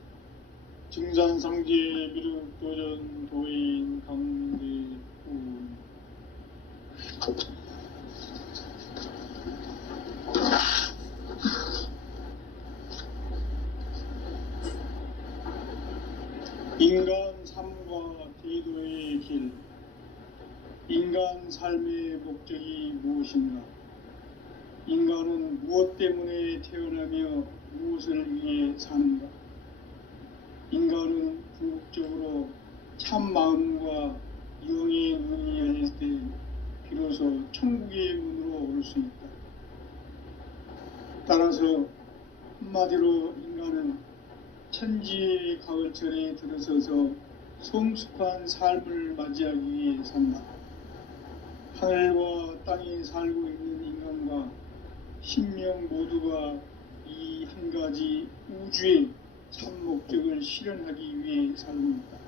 증산상제 미륵도전 도인 강대훈. 인간 삶과 대도의 길. 인간 삶의 목적이 무엇인가? 인간은 무엇 때문에 태어나며 무엇을 위해 사는가? 인간은 궁극적으로 참 마음과 영의 눈이 열릴 때 비로소 천국의 문으로 올 수 있다. 따라서 한마디로 인간은 천지의 가을철에 들어서서 성숙한 삶을 맞이하기 위해 산다. 하늘과 땅에 살고 있는 인간과 신명 모두가 이 한 가지 우주의 참 목적을 실현하기 위해 살입니다.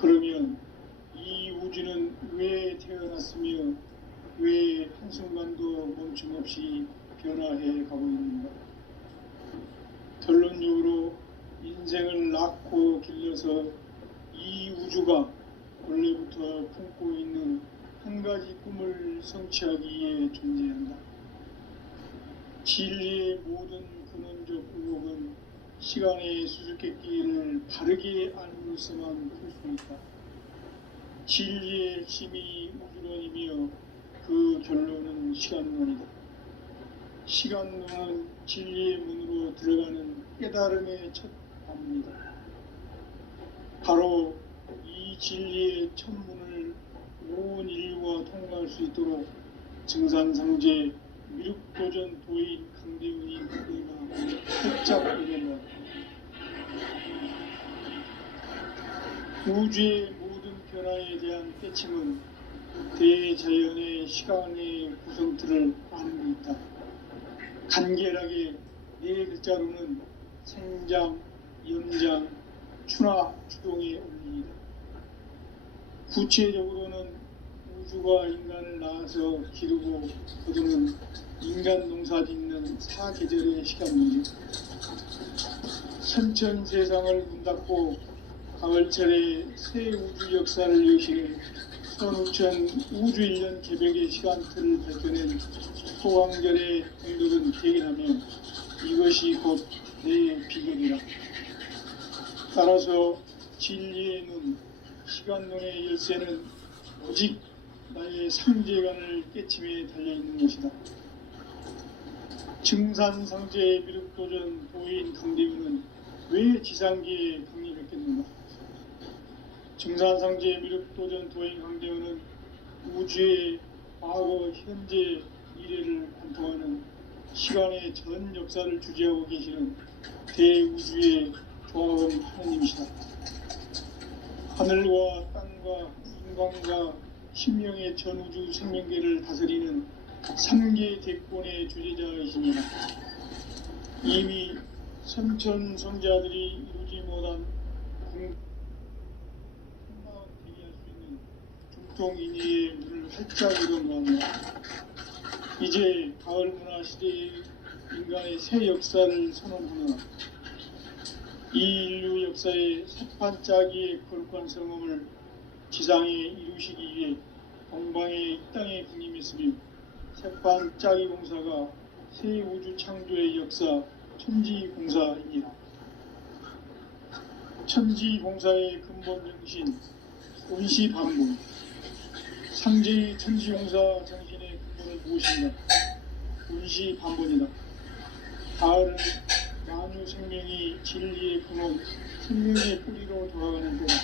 그러면 이 우주는 왜 태어났으며 왜 한순간도 멈춤 없이 변화해 가고 있는가? 결론적으로 인생을 낳고 길러서 이 우주가 원래부터 품고 있는 한 가지 꿈을 성취하기 위해 존재한다. 진리의 모든 근원적 의혹은 시간의 수수께끼를 바르게 알므로서만 풀 수 있다. 진리의 핵심이 우주론이며 그 결론은 시간론이다. 시간론은 진리의 문으로 들어가는 깨달음의 첫 관문이다. 바로 이 진리의 첫 문을 온 인류가 통과할 수 있도록 증산상제 미륵도전 도인 강대훈이 내가 살짝 내려놓았다. 우주의 모든 변화에 대한 깨침은 대자연의 시간의 구성틀을 아는 데 있다. 간결하게 네 글자로는 생장, 연장, 추나 추동의 원리이다. 구체적으로는 우주가 인간을 낳아서 기르고 거두는 인간 농사 짓는 사계절의 시간문제, 선천 세상을 문 닫고 가을철에 새 우주 역사를 여시는 선우천 우주 1년 개벽의 시간틀을 밝혀낸 소강절의 공덕은 대견하며 이것이 곧 내 비결이라. 따라서 진리의 눈, 시간론의 열쇠는 오직 나의 상제관을 깨침에 달려있는 것이다. 증산상제의 미륵도전 도인 강대훈은 왜 지상계에 강림했겠는가? 증산상제의 미륵도전 도인 강대훈은 우주의 과거, 현재, 미래를 관통하는 시간의 전 역사를 주재하고 계시는 대우주의 조화원 하나님이시다. 하늘과 땅과 인간과 신명의 전우주 생명계를 다스리는 3계 대권의 주재자이십니다. 이미 선천성자들이 이루지 못한 공부만 대기할 수 있는 중통인의의 문을 활짝 열어놓았노라. 이제 가을 문화 시대의 인간의 새 역사를 선언하노라. 이 인류 역사의 새판짜기의 거룩한 성음을 지상에 이루시기 위해 동방의 이 땅에 군림했으며 새판짜기 공사가 새 우주 창조의 역사 천지공사입니다. 천지공사의 근본 정신 운시반문, 상제의 천지공사 정신의 근본은 무엇인가? 운시반문이다. 가을은 만유 생명이 진리의 근원, 생명의 뿌리로 돌아가는 때다.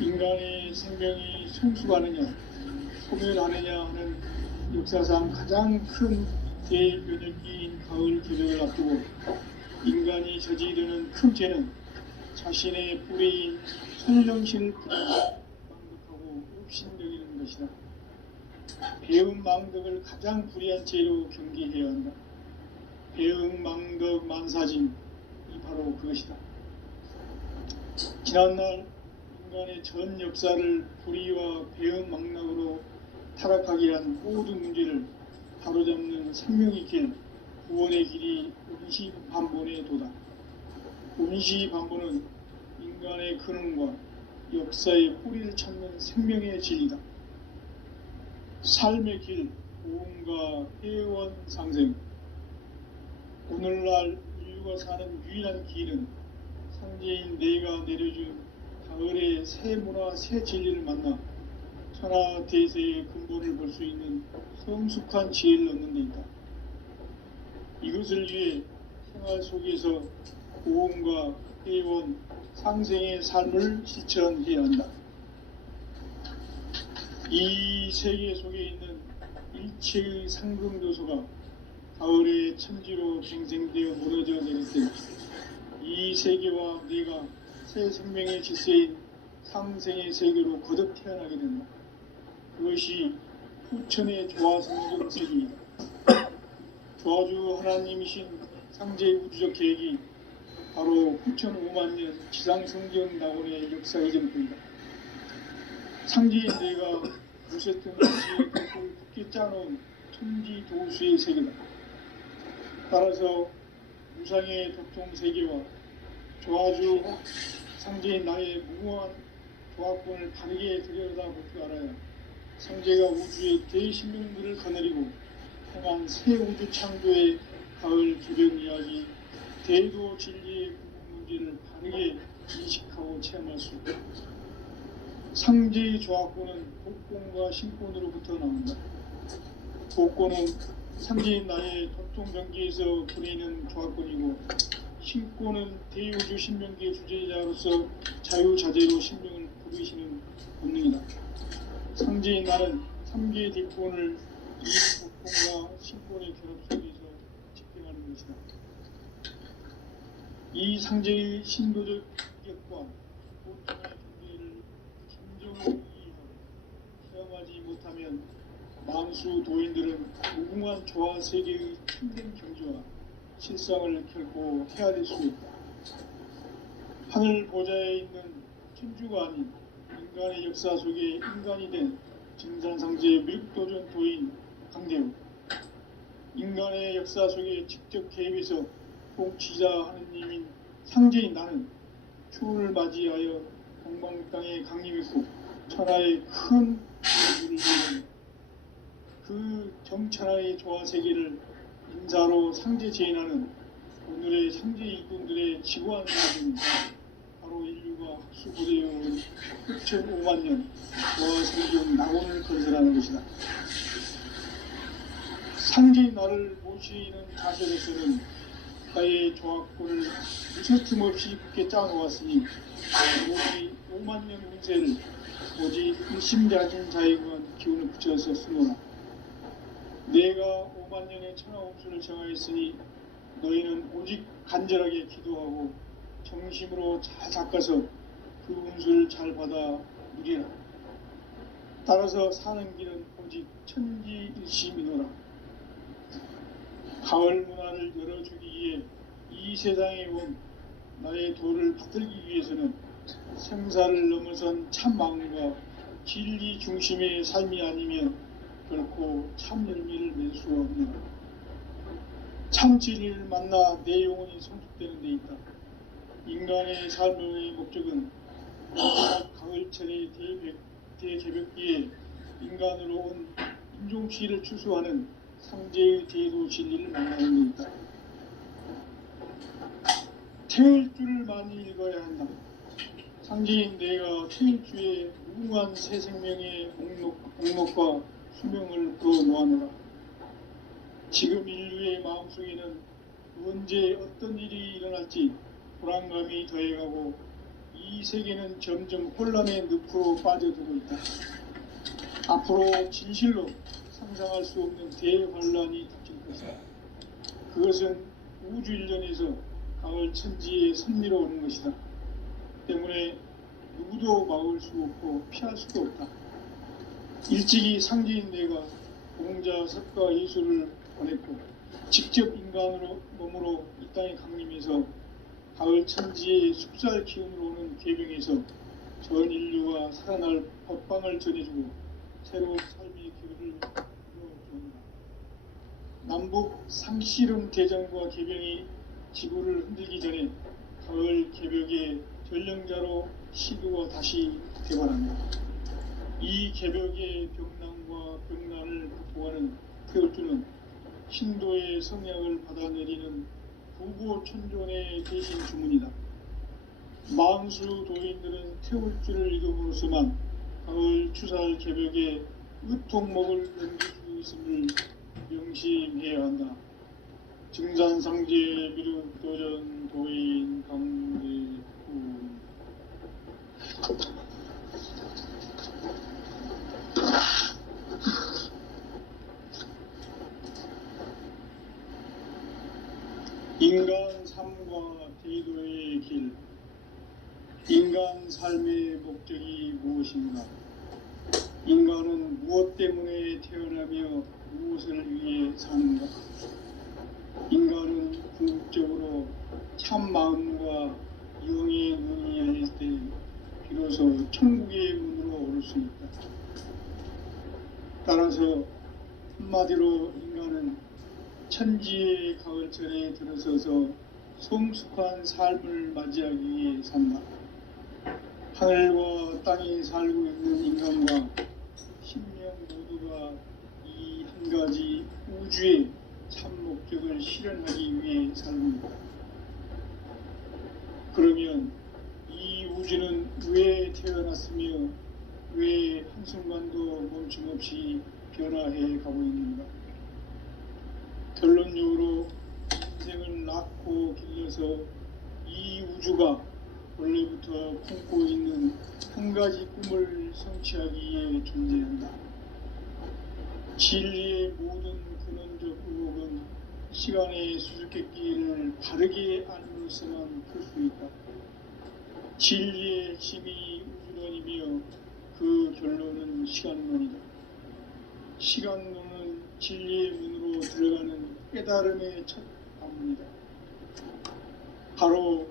인간의 생명이 성숙하느냐, 소멸하느냐 하는 역사상 가장 큰 대변혁기인 가을 개벽을 앞두고 인간이 저지르는 큰 죄는 자신의 뿌리인 선령신을 망덕하고 읍신덕이는 것이다. 배은 망덕을 가장 불의한 죄로 경계해야 한다. 배응 망덕 만사진이 바로 그것이다. 지난날 인간의 전 역사를 불의와 배응 망락으로 타락하게 한 모든 문제를 바로잡는 생명의 길, 구원의 길이 운시반본의 도다. 운시반본은 인간의 근원과 역사의 뿌리를 찾는 생명의 진리다. 삶의 길, 고음과 회원 상생. 오늘날 인류가 사는 유일한 길은 상제인 내가 내려준 가을의 새 문화, 새 진리를 만나 천하 대세의 근본을 볼 수 있는 성숙한 지혜를 얻는 데 있다. 이것을 위해 생활 속에서 고음과 회원, 상생의 삶을 실천해야 한다. 이 세계 속에 있는 일체의 상금도소가 가을의 천지로 갱생되어 무너져 내릴 때 이 세계와 내가 새 생명의 질서인 상생의 세계로 거듭 태어나게 된다. 그것이 후천의 조화성경 세계이다. 조화주 하나님이신 상제의 우주적 계획이 바로 9,500만 년 지상성경 낙원의 역사의 전부이다. 상제의 뇌가 무쇠등 없이 벽을 굳게 짜놓은 천지 도수의 세계다. 따라서 무상의 도통 세계와 조화주 상제의 나의 무궁한 조합권을 바르게 들여다볼 줄 알아야 상제가 우주의 대신명들을 거느리고 행한 새 우주 창조의 가을 개변 이야기, 대도 진리의 궁극 문제를 바르게 인식하고 체험할 수 있다. 상제의 조합권은 복권과 신권으로부터 나온다. 복권은 상제의 나의 도통변기에서 부리는 조합권이고, 신권은 대우주 신명기의 주제자로서 자유자재로 신명을 부르시는 본능이다. 상제의 나는 3개의 뒷권을 이 복권과 신권의 결합 속에서 집행하는 것이다. 이 상제의 신도적 인격과 보통의 경계를 진정으로 이해하고 체험하지 못하면 만수 도인들은 무궁한 조화 세계의 참된 경지와 실상을 결코 헤아릴 수 있다. 하늘 보좌에 있는 천주가 아닌 인간의 역사 속에 인간이 된 증산상제의 미륵도전 도인 강대우, 인간의 역사 속에 직접 개입해서 통치자 하느님인 상제인 나는 추운을 맞이하여 동방 땅에 강림했고 천하의 큰 우주를 이루는 그 정천하의 조화 세계를 인사로 상제 제인하는 오늘의 상제 이군들의 지구한 사진, 바로 인류가 학수고대해온 9,500만 년 조화 성경 낙원을 건설하는 것이다. 상제의 나를 모시는 자세로서는 나의 조합권을 무쇠틈 없이 굳게 짜놓았으니 오직 5만 년 운세를 오직 일심자진 자에게만 기운을 붙여서 쓰노라. 내가 5만 년의 천하홍수를 정하였으니 너희는 오직 간절하게 기도하고 정심으로 잘 닦아서 그 운수를 잘 받아 누리라. 따라서 사는 길은 오직 천지일심이노라. 가을 문화를 열어주기 위해 이 세상에 온 나의 도를 받들기 위해서는 생사를 넘어선 참 마음과 진리 중심의 삶이 아니면 결코 참 열매를 맺을 수 없느니라. 참 진리를 만나 내 영혼이 성숙되는 데 있다. 인간의 삶의 목적은 마지막 가을철의 대개벽기에 인간으로 온 인종치를 추수하는 상제의 대도 진리를 만나는 데 있다. 태을 줄을 많이 읽어야 한다. 상제인 내가 태을 주에 무궁한 새 생명의 목록과 수명을 불어놓아노라. 지금 인류의 마음속에는 언제 어떤 일이 일어날지 불안감이 더해가고 이 세계는 점점 혼란의 늪으로 빠져들고 있다. 앞으로 진실로 상상할 수 없는 대환란이 닥칠 것이다. 그것은 우주 일련에서 가을 천지에 선미로 오는 것이다. 때문에 누구도 막을 수 없고 피할 수도 없다. 일찍이 상제인 내가 공자, 석가, 예수를 보냈고 직접 인간으로 몸으로 이 땅에 강림해서 가을 천지의 숲살 기운으로 오는 계병에서 전 인류가 살아날 법방을 전해주고 새로운 삶의 기회를 이루어주었다. 남북 상씨름 대전과 계병이 지구를 흔들기 전에 가을 개벽의 전령자로 시도가 다시 개발합니다. 이 개벽의 병난과 병난을 극복하는 태울주는 신도의 성약을 받아내리는 부고천존의 대신 주문이다. 만수 도인들은 태울주를 읽음으로써만 가을 추살 개벽의 의통목을 넘길 수 있음을 명심해야 한다. 증산상제 미륵도전 도인 강대구. 인간 삶과 대도의 길. 인간 삶의 목적이 무엇인가? 인간은 무엇 때문에 태어나며 무엇을 위해 사는가? 인간은 참 마음과 영의 눈이 열릴 때 비로소 천국의 문으로 오를 수 있다. 따라서 한마디로 인간은 천지의 가을철에 들어서서 성숙한 삶을 맞이하기 위해 산다. 하늘과 땅에 살고 있는 인간과 신명 모두가 이 한 가지 우주의 참 목적을 실현하기 위해 살고 있다. 그러면 이 우주는 왜 태어났으며 왜 한순간도 멈춤없이 변화해 가고 있는가? 결론적으로 인생을 낳고 길러서 이 우주가 원래부터 품고 있는 한 가지 꿈을 성취하기 위해 존재한다. 진리의 모든 근원적 의혹은 시간의 수수께끼를 바르게 알므로서만 풀 수 있다. 진리의 핵심이 우주론이며 그 결론은 시간론이다. 시간론은 진리의 문으로 들어가는 깨달음의 첫 관문이다. 바로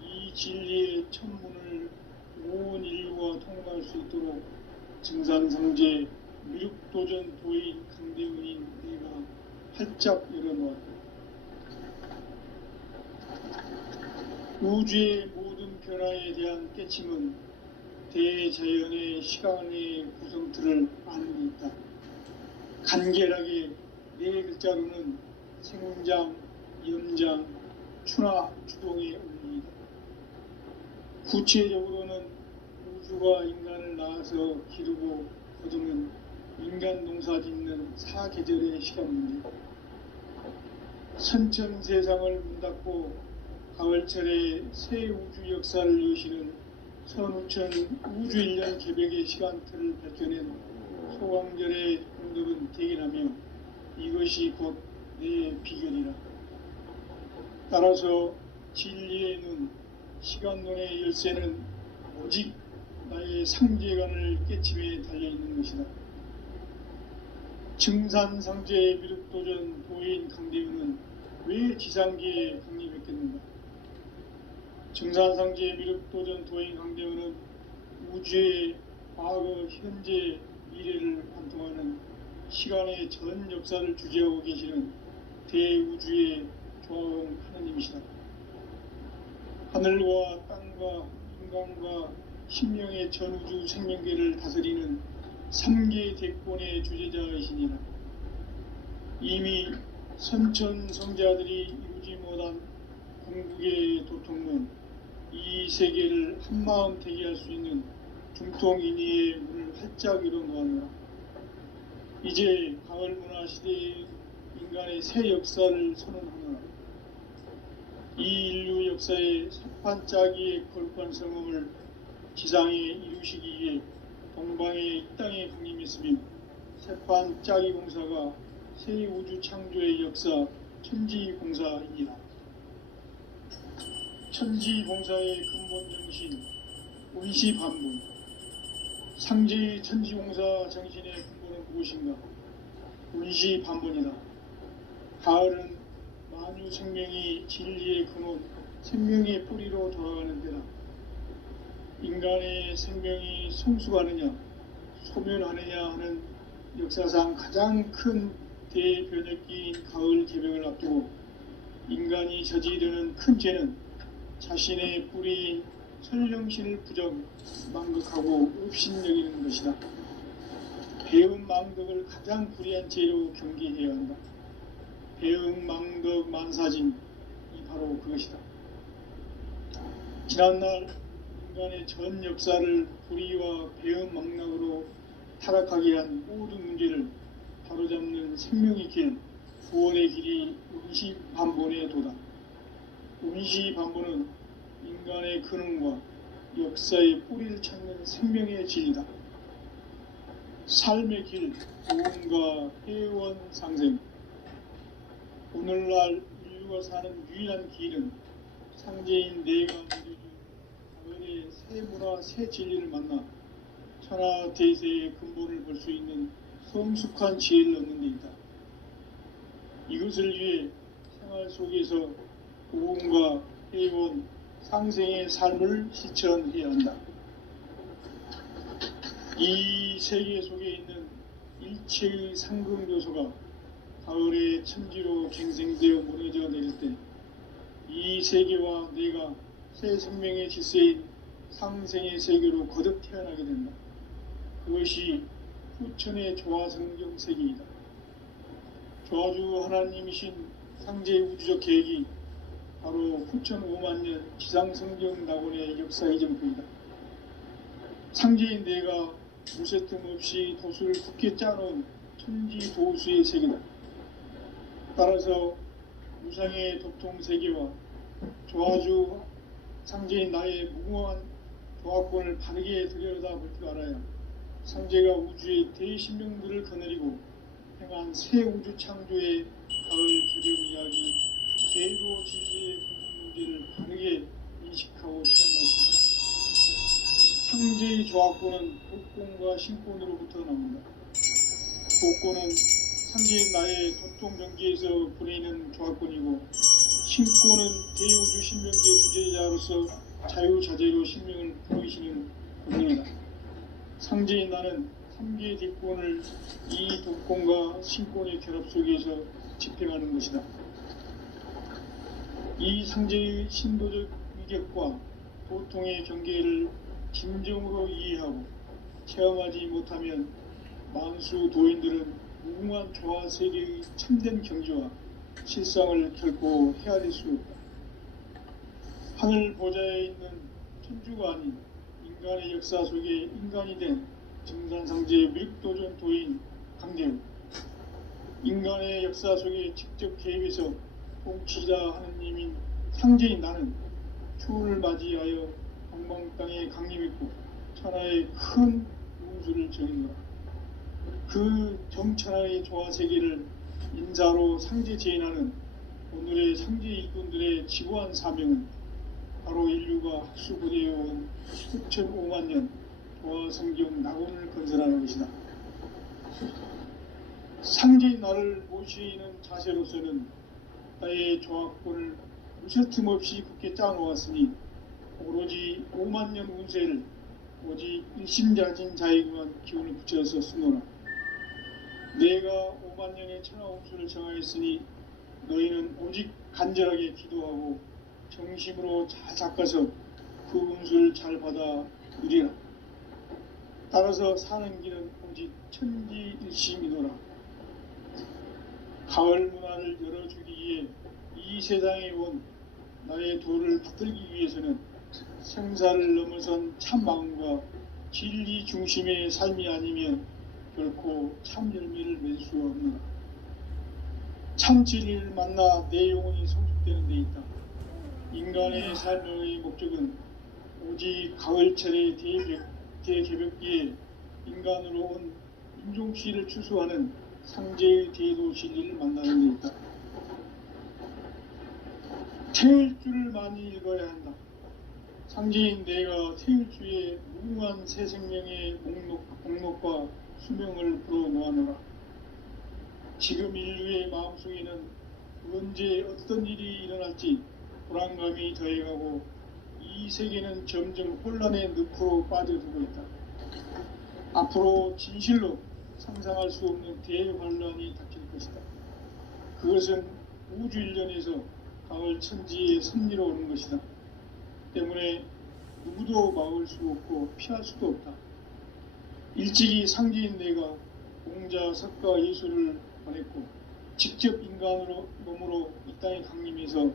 이 진리의 첫 문을 온 인류가 통과할 수 있도록 증산상제 미륵도전 도인 강대훈인 내가 활짝 열어놓았다. 우주의 모든 변화에 대한 깨침은 대자연의 시간의 구성틀을 아는 데 있다. 간결하게 네 글자로는 생장, 염장, 추나, 추동의 원리이다. 구체적으로는 우주가 인간을 낳아서 기르고 거두는 인간 농사 짓는 사계절의 시간 문제. 선천 세상을 문 닫고 가을철에 새 우주 역사를 여시는 선우천 우주 1년 개백의 시간틀을 밝혀낸 소광절의 공덕은 대견하며 이것이 곧 내 비결이라. 따라서 진리의 눈, 시간론의 열쇠는 오직 나의 상제관을 깨침에 달려있는 것이다. 증산상제의 미륵도전 도인 강대훈은 왜 지상계에 강림했겠는가? 증산상제의 미륵도전 도인 강대훈은 우주의 과거, 현재, 미래를 관통하는 시간의 전 역사를 주재하고 계시는 대우주의 조화원 하나님이시다. 하늘과 땅과 인간과 신명의 전우주 생명계를 다스리는 3개 대권의 주제자이시니라. 이미 선천성자들이 이루지 못한 궁극의 도통론, 이 세계를 한마음 되게 할 수 있는 중통인의의 문을 활짝 열어놓았노라. 이제 가을 문화 시대의 인간의 새 역사를 선언하노라. 이 인류 역사의 석판짜기의 거룩한 성음을 지상에 이루시기 위해 동방의 이 땅에 강림했으며 세판짜기 공사가 새 우주 창조의 역사 천지공사이니라. 천지공사의 근본 정신 운시반분. 상제의 천지공사 정신의 근본은 무엇인가? 운시반분이다. 가을은 만유 생명이 진리의 근원, 생명의 뿌리로 돌아가는 때다. 인간의 생명이 성숙하느냐, 소멸하느냐 하는 역사상 가장 큰 대변혁기인 가을 개벽을 앞두고 인간이 저지르는 큰 죄는 자신의 뿌리인 설령신을 부정, 망극하고 업신여기는 것이다. 배음 망덕을 가장 불의한 죄로 경계해야 한다. 배음 망덕 만사진이 바로 그것이다. 지난날 인간의 전 역사를 불의와 배음 망락으로 타락하게 한 모든 문제를 바로잡는 생명의 길, 구원의 길이 운시반본의 도다. 운시반본은 인간의 근원과 역사의 뿌리를 찾는 생명의 진리다. 삶의 길, 구원과 회원 상생. 오늘날 인류가 사는 유일한 길은 상제인 내가 누려준 가을의 새 문화, 새 진리를 만나 천하 대세의 근본을 볼 수 있는 성숙한 지혜를 얻는 데 있다. 이것을 위해 생활 속에서 고음과 해온 상생의 삶을 실천해야 한다. 이 세계 속에 있는 일체의 상금 요소가 가을의 천지로 갱생되어 무너져 내릴 때 이 세계와 내가 새 생명의 질서인 상생의 세계로 거듭 태어나게 된다. 그것이 후천의 조화성경 세계이다. 조화주 하나님이신 상제의 우주적 계획이 바로 후천 5만 년 지상성경 낙원의 역사의 전부이다. 상제인 내가 무쇠뜸 없이 도수를 굳게 짜놓은 천지 도수의 세계다. 따라서 무상의 도통 세계와 조화주 상제인 나의 무궁한 조화권을 바르게 들여다볼 줄 알아야 상제가 우주의 대신명들을 거느리고 행한 새 우주 창조의 가을 개벽 이야기, 대도 진리의 궁극 문제를 바르게 인식하고 체험할 수 있다. 상제의 조화권은 복권과 신권으로부터 나온다. 복권은 상제인 나의 도통 경계에서 보내는 조화권이고, 신권은 대우주 신명계 주제자로서 자유자재로 신명을 보이시는 권능이다. 상제인 나는 3개의 뒷권을 이 도권과 신권의 결합 속에서 집행하는 것이다. 이 상제의 신도적 위격과 도통의 경계를 진정으로 이해하고 체험하지 못하면 만수 도인들은 무궁한 조화 세계의 참된 경지와 실상을 결코 헤아릴 수 없다. 하늘 보좌에 있는 천주가 아닌 인간의 역사 속에 인간이 된 증산상제의 밀도전 도인 강대우, 인간의 역사 속에 직접 개입해서 통치자 하느님인 상제인 나는 추운을 맞이하여 방방땅에 강림했고 천하의 큰 운수를 정했노라. 그 정천하의 조화세계를 인자로 상제 제인하는 오늘의 상제 일꾼들의 지고한 사명은 바로 인류가 학수고대해온 수천 5만 년 조화성경 낙원을 건설하는 것이다. 상제인 나를 모시는 자세로서는 나의 조화권을 무쇠틈 없이 굳게 짜놓았으니 오로지 5만 년 운세를 오직 일심자진 자에게만 기운을 붙여서 쓰노라. 내가 5만 년의 천하 운수를 정하였으니 너희는 오직 간절하게 기도하고 정심으로 잘 닦아서 그 운수를 잘 받아 누리라. 따라서 사는 길은 오직 천지일심이노라. 가을 문화를 열어주기 위해 이 세상에 온 나의 도를 붙들기 위해서는 생사를 넘어선 참 마음과 진리 중심의 삶이 아니면 결코 참 열매를 맺을 수 없노라. 참 진리를 만나 내 영혼이 성숙되는 데 있다. 인간의 삶의 목적은 오직 가을철의 대개벽기에 인간으로 온 인종시를 추수하는 상제의 대도 진리를 만나는 데 있다. 태울 줄을 많이 읽어야 한다. 상제인 내가 태울 주의 무궁한 새 생명의 목록과 수명을 불어놓아노라. 지금 인류의 마음속에는 언제 어떤 일이 일어날지 불안감이 더해가고 이 세계는 점점 혼란의 늪으로 빠져들고 있다. 앞으로 진실로 상상할 수 없는 대환란이 닥칠 것이다. 그것은 우주 일련에서 가을 천지의 섭리로 오는 것이다. 때문에 누구도 막을 수 없고 피할 수도 없다. 일찍이 상제인 내가 공자, 석가, 예수를 보냈고 직접 인간으로 몸으로 이 땅에 강림해서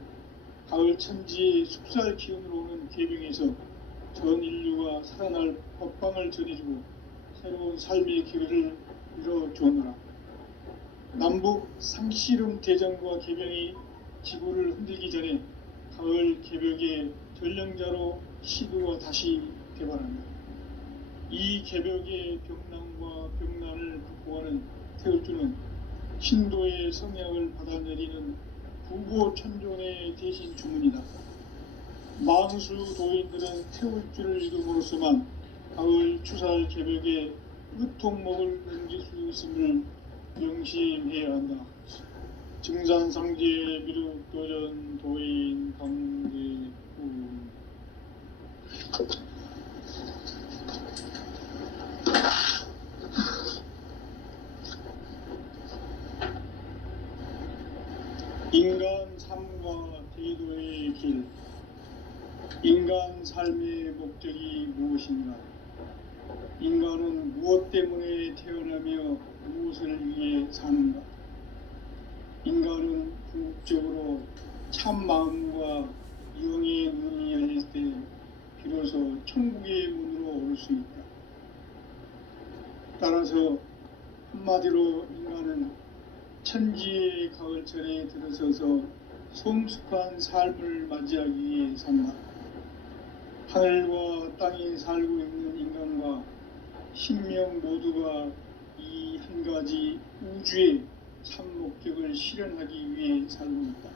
가을 천지의 숙살 기운으로 오는 계명에서 전 인류가 살아날 법방을 전해주고 새로운 삶의 기회를 이뤄주었노라. 남북 상씨름 대전과 개병이 지구를 흔들기 전에 가을 개벽의 전령자로 시드와 다시 개발한다. 이 개벽의 병난과 병난을 극복하는 태울주는 신도의 성약을 받아내리는 부고천존의 대신 주문이다. 만수 도인들은 태울주를 이름으로서만 가을 추살 개벽의 끝통목을 넘길 수 있음을 명심해야 한다. 증산상제 미륵도전 도인 삶과 대도의 길. 인간 삶의 목적이 무엇인가? 인간은 무엇 때문에 태어나며 무엇을 위해 사는가? 인간은 궁극적으로 참 마음과 영의 눈이 열릴 때 비로소 천국의 문으로 올 수 있다. 따라서 한마디로 인간은 천지의 가을철에 들어서서 성숙한 삶을 맞이하기 위해 산다. 하늘과 땅에 살고 있는 인간과 신명 모두가 이 한 가지 우주의 참 목적을 실현하기 위해 살고 있다.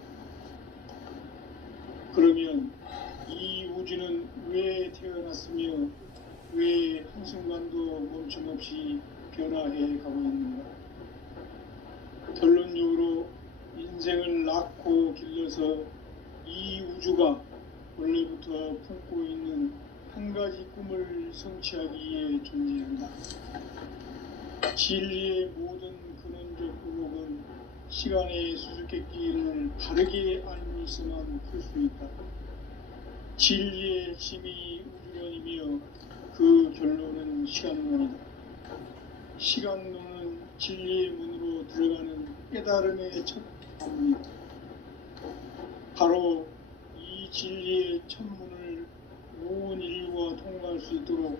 그러면 이 우주는 왜 태어났으며 왜 한순간도 멈춤없이 변화해 가고 있는가? 결론적으로 인생을 낳고 길러서 이 우주가 원래부터 품고 있는 한 가지 꿈을 성취하기 위해 존재한다. 진리의 모든 근원적 의혹은 시간의 수수께끼를 바르게 알고 있어만 풀 수 있다. 진리의 핵심이 우주론이며 그 결론은 시간론이다. 시간론은 진리의 문으로 들어가는 깨달음의 첫 방문이다. 바로 이 진리의 첫 문을 온 인류가 통과할 수 있도록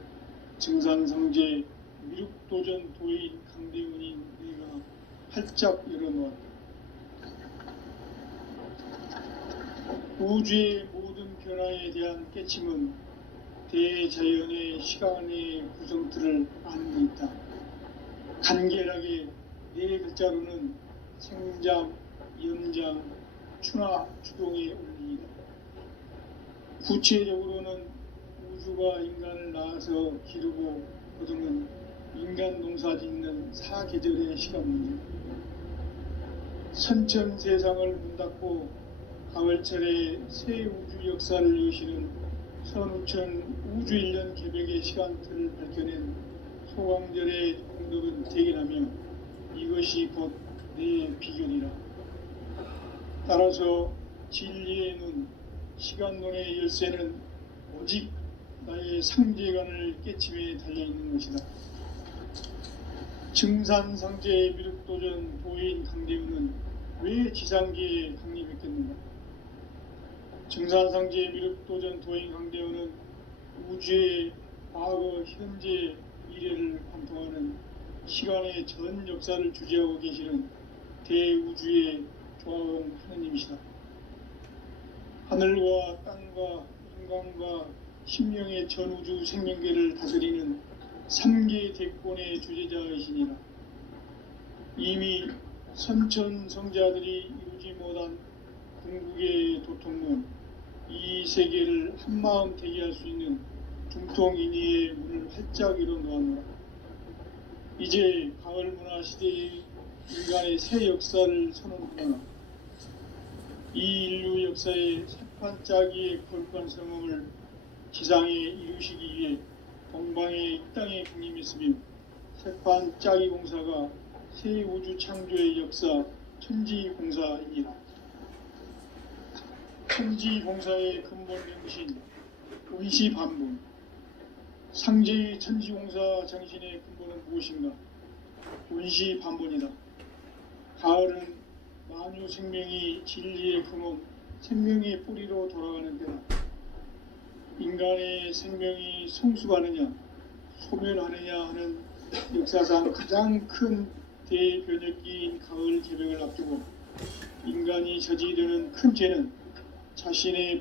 증산성제 미륵도전 도인 강대훈인 내가 활짝 열어놓았다. 우주의 모든 변화에 대한 깨침은 대자연의 시간의 구성틀을 아는 데 있다. 간결하게 네 글자로는 생장, 연장, 추나 추동의 원리이다. 구체적으로는 우주가 인간을 낳아서 기르고 거두는 인간 농사 짓는 사계절의 시간 문제. 선천 세상을 문 닫고 가을철에 새 우주 역사를 여시는 선우천 우주 1년 개백의 시간틀을 밝혀낸 소강절의 공덕은 대견하며 이것이 곧 내 비결이라. 따라서 진리의 눈, 시간론의 열쇠는 오직 나의 상제관을 깨침에 달려있는 것이다. 증산상제의 미륵도전 도인 강대훈은 왜 지상계에 강림했겠는가? 증산상제의 미륵도전 도인 강대훈은 우주의 과거, 현재, 미래를 관통하는 시간의 전 역사를 주재하고 계시는 대우주의 조화원 하느님이시다. 하늘과 땅과 인간과 신명의 전우주 생명계를 다스리는 3계 대권의 주재자이시니라. 이미 선천성자들이 이루지 못한 궁극의 도통문, 이 세계를 한마음 대기할 수 있는 중통인의의 문을 활짝 열어놓았노라. 이제 가을 문화 시대의 인간의 새 역사를 선언하노라. 이 인류 역사의 새판짜기의 거룩한 성음을 지상에 이루시기 위해 동방의 이 땅에 강림했으며 새판짜기 공사가 새 우주 창조의 역사 천지공사이니라. 천지공사의 근본 정신 운시반분. 상제의 천지공사 정신의 근본은 무엇인가? 운시반분이다. 가을은 만유 생명이 진리의 근원, 생명의 뿌리로 돌아가는 때다. 인간의 생명이 성숙하느냐, 소멸하느냐 하는 역사상 가장 큰 대변혁기인 가을 개벽을 앞두고 인간이 저지르는 큰 죄는 자신의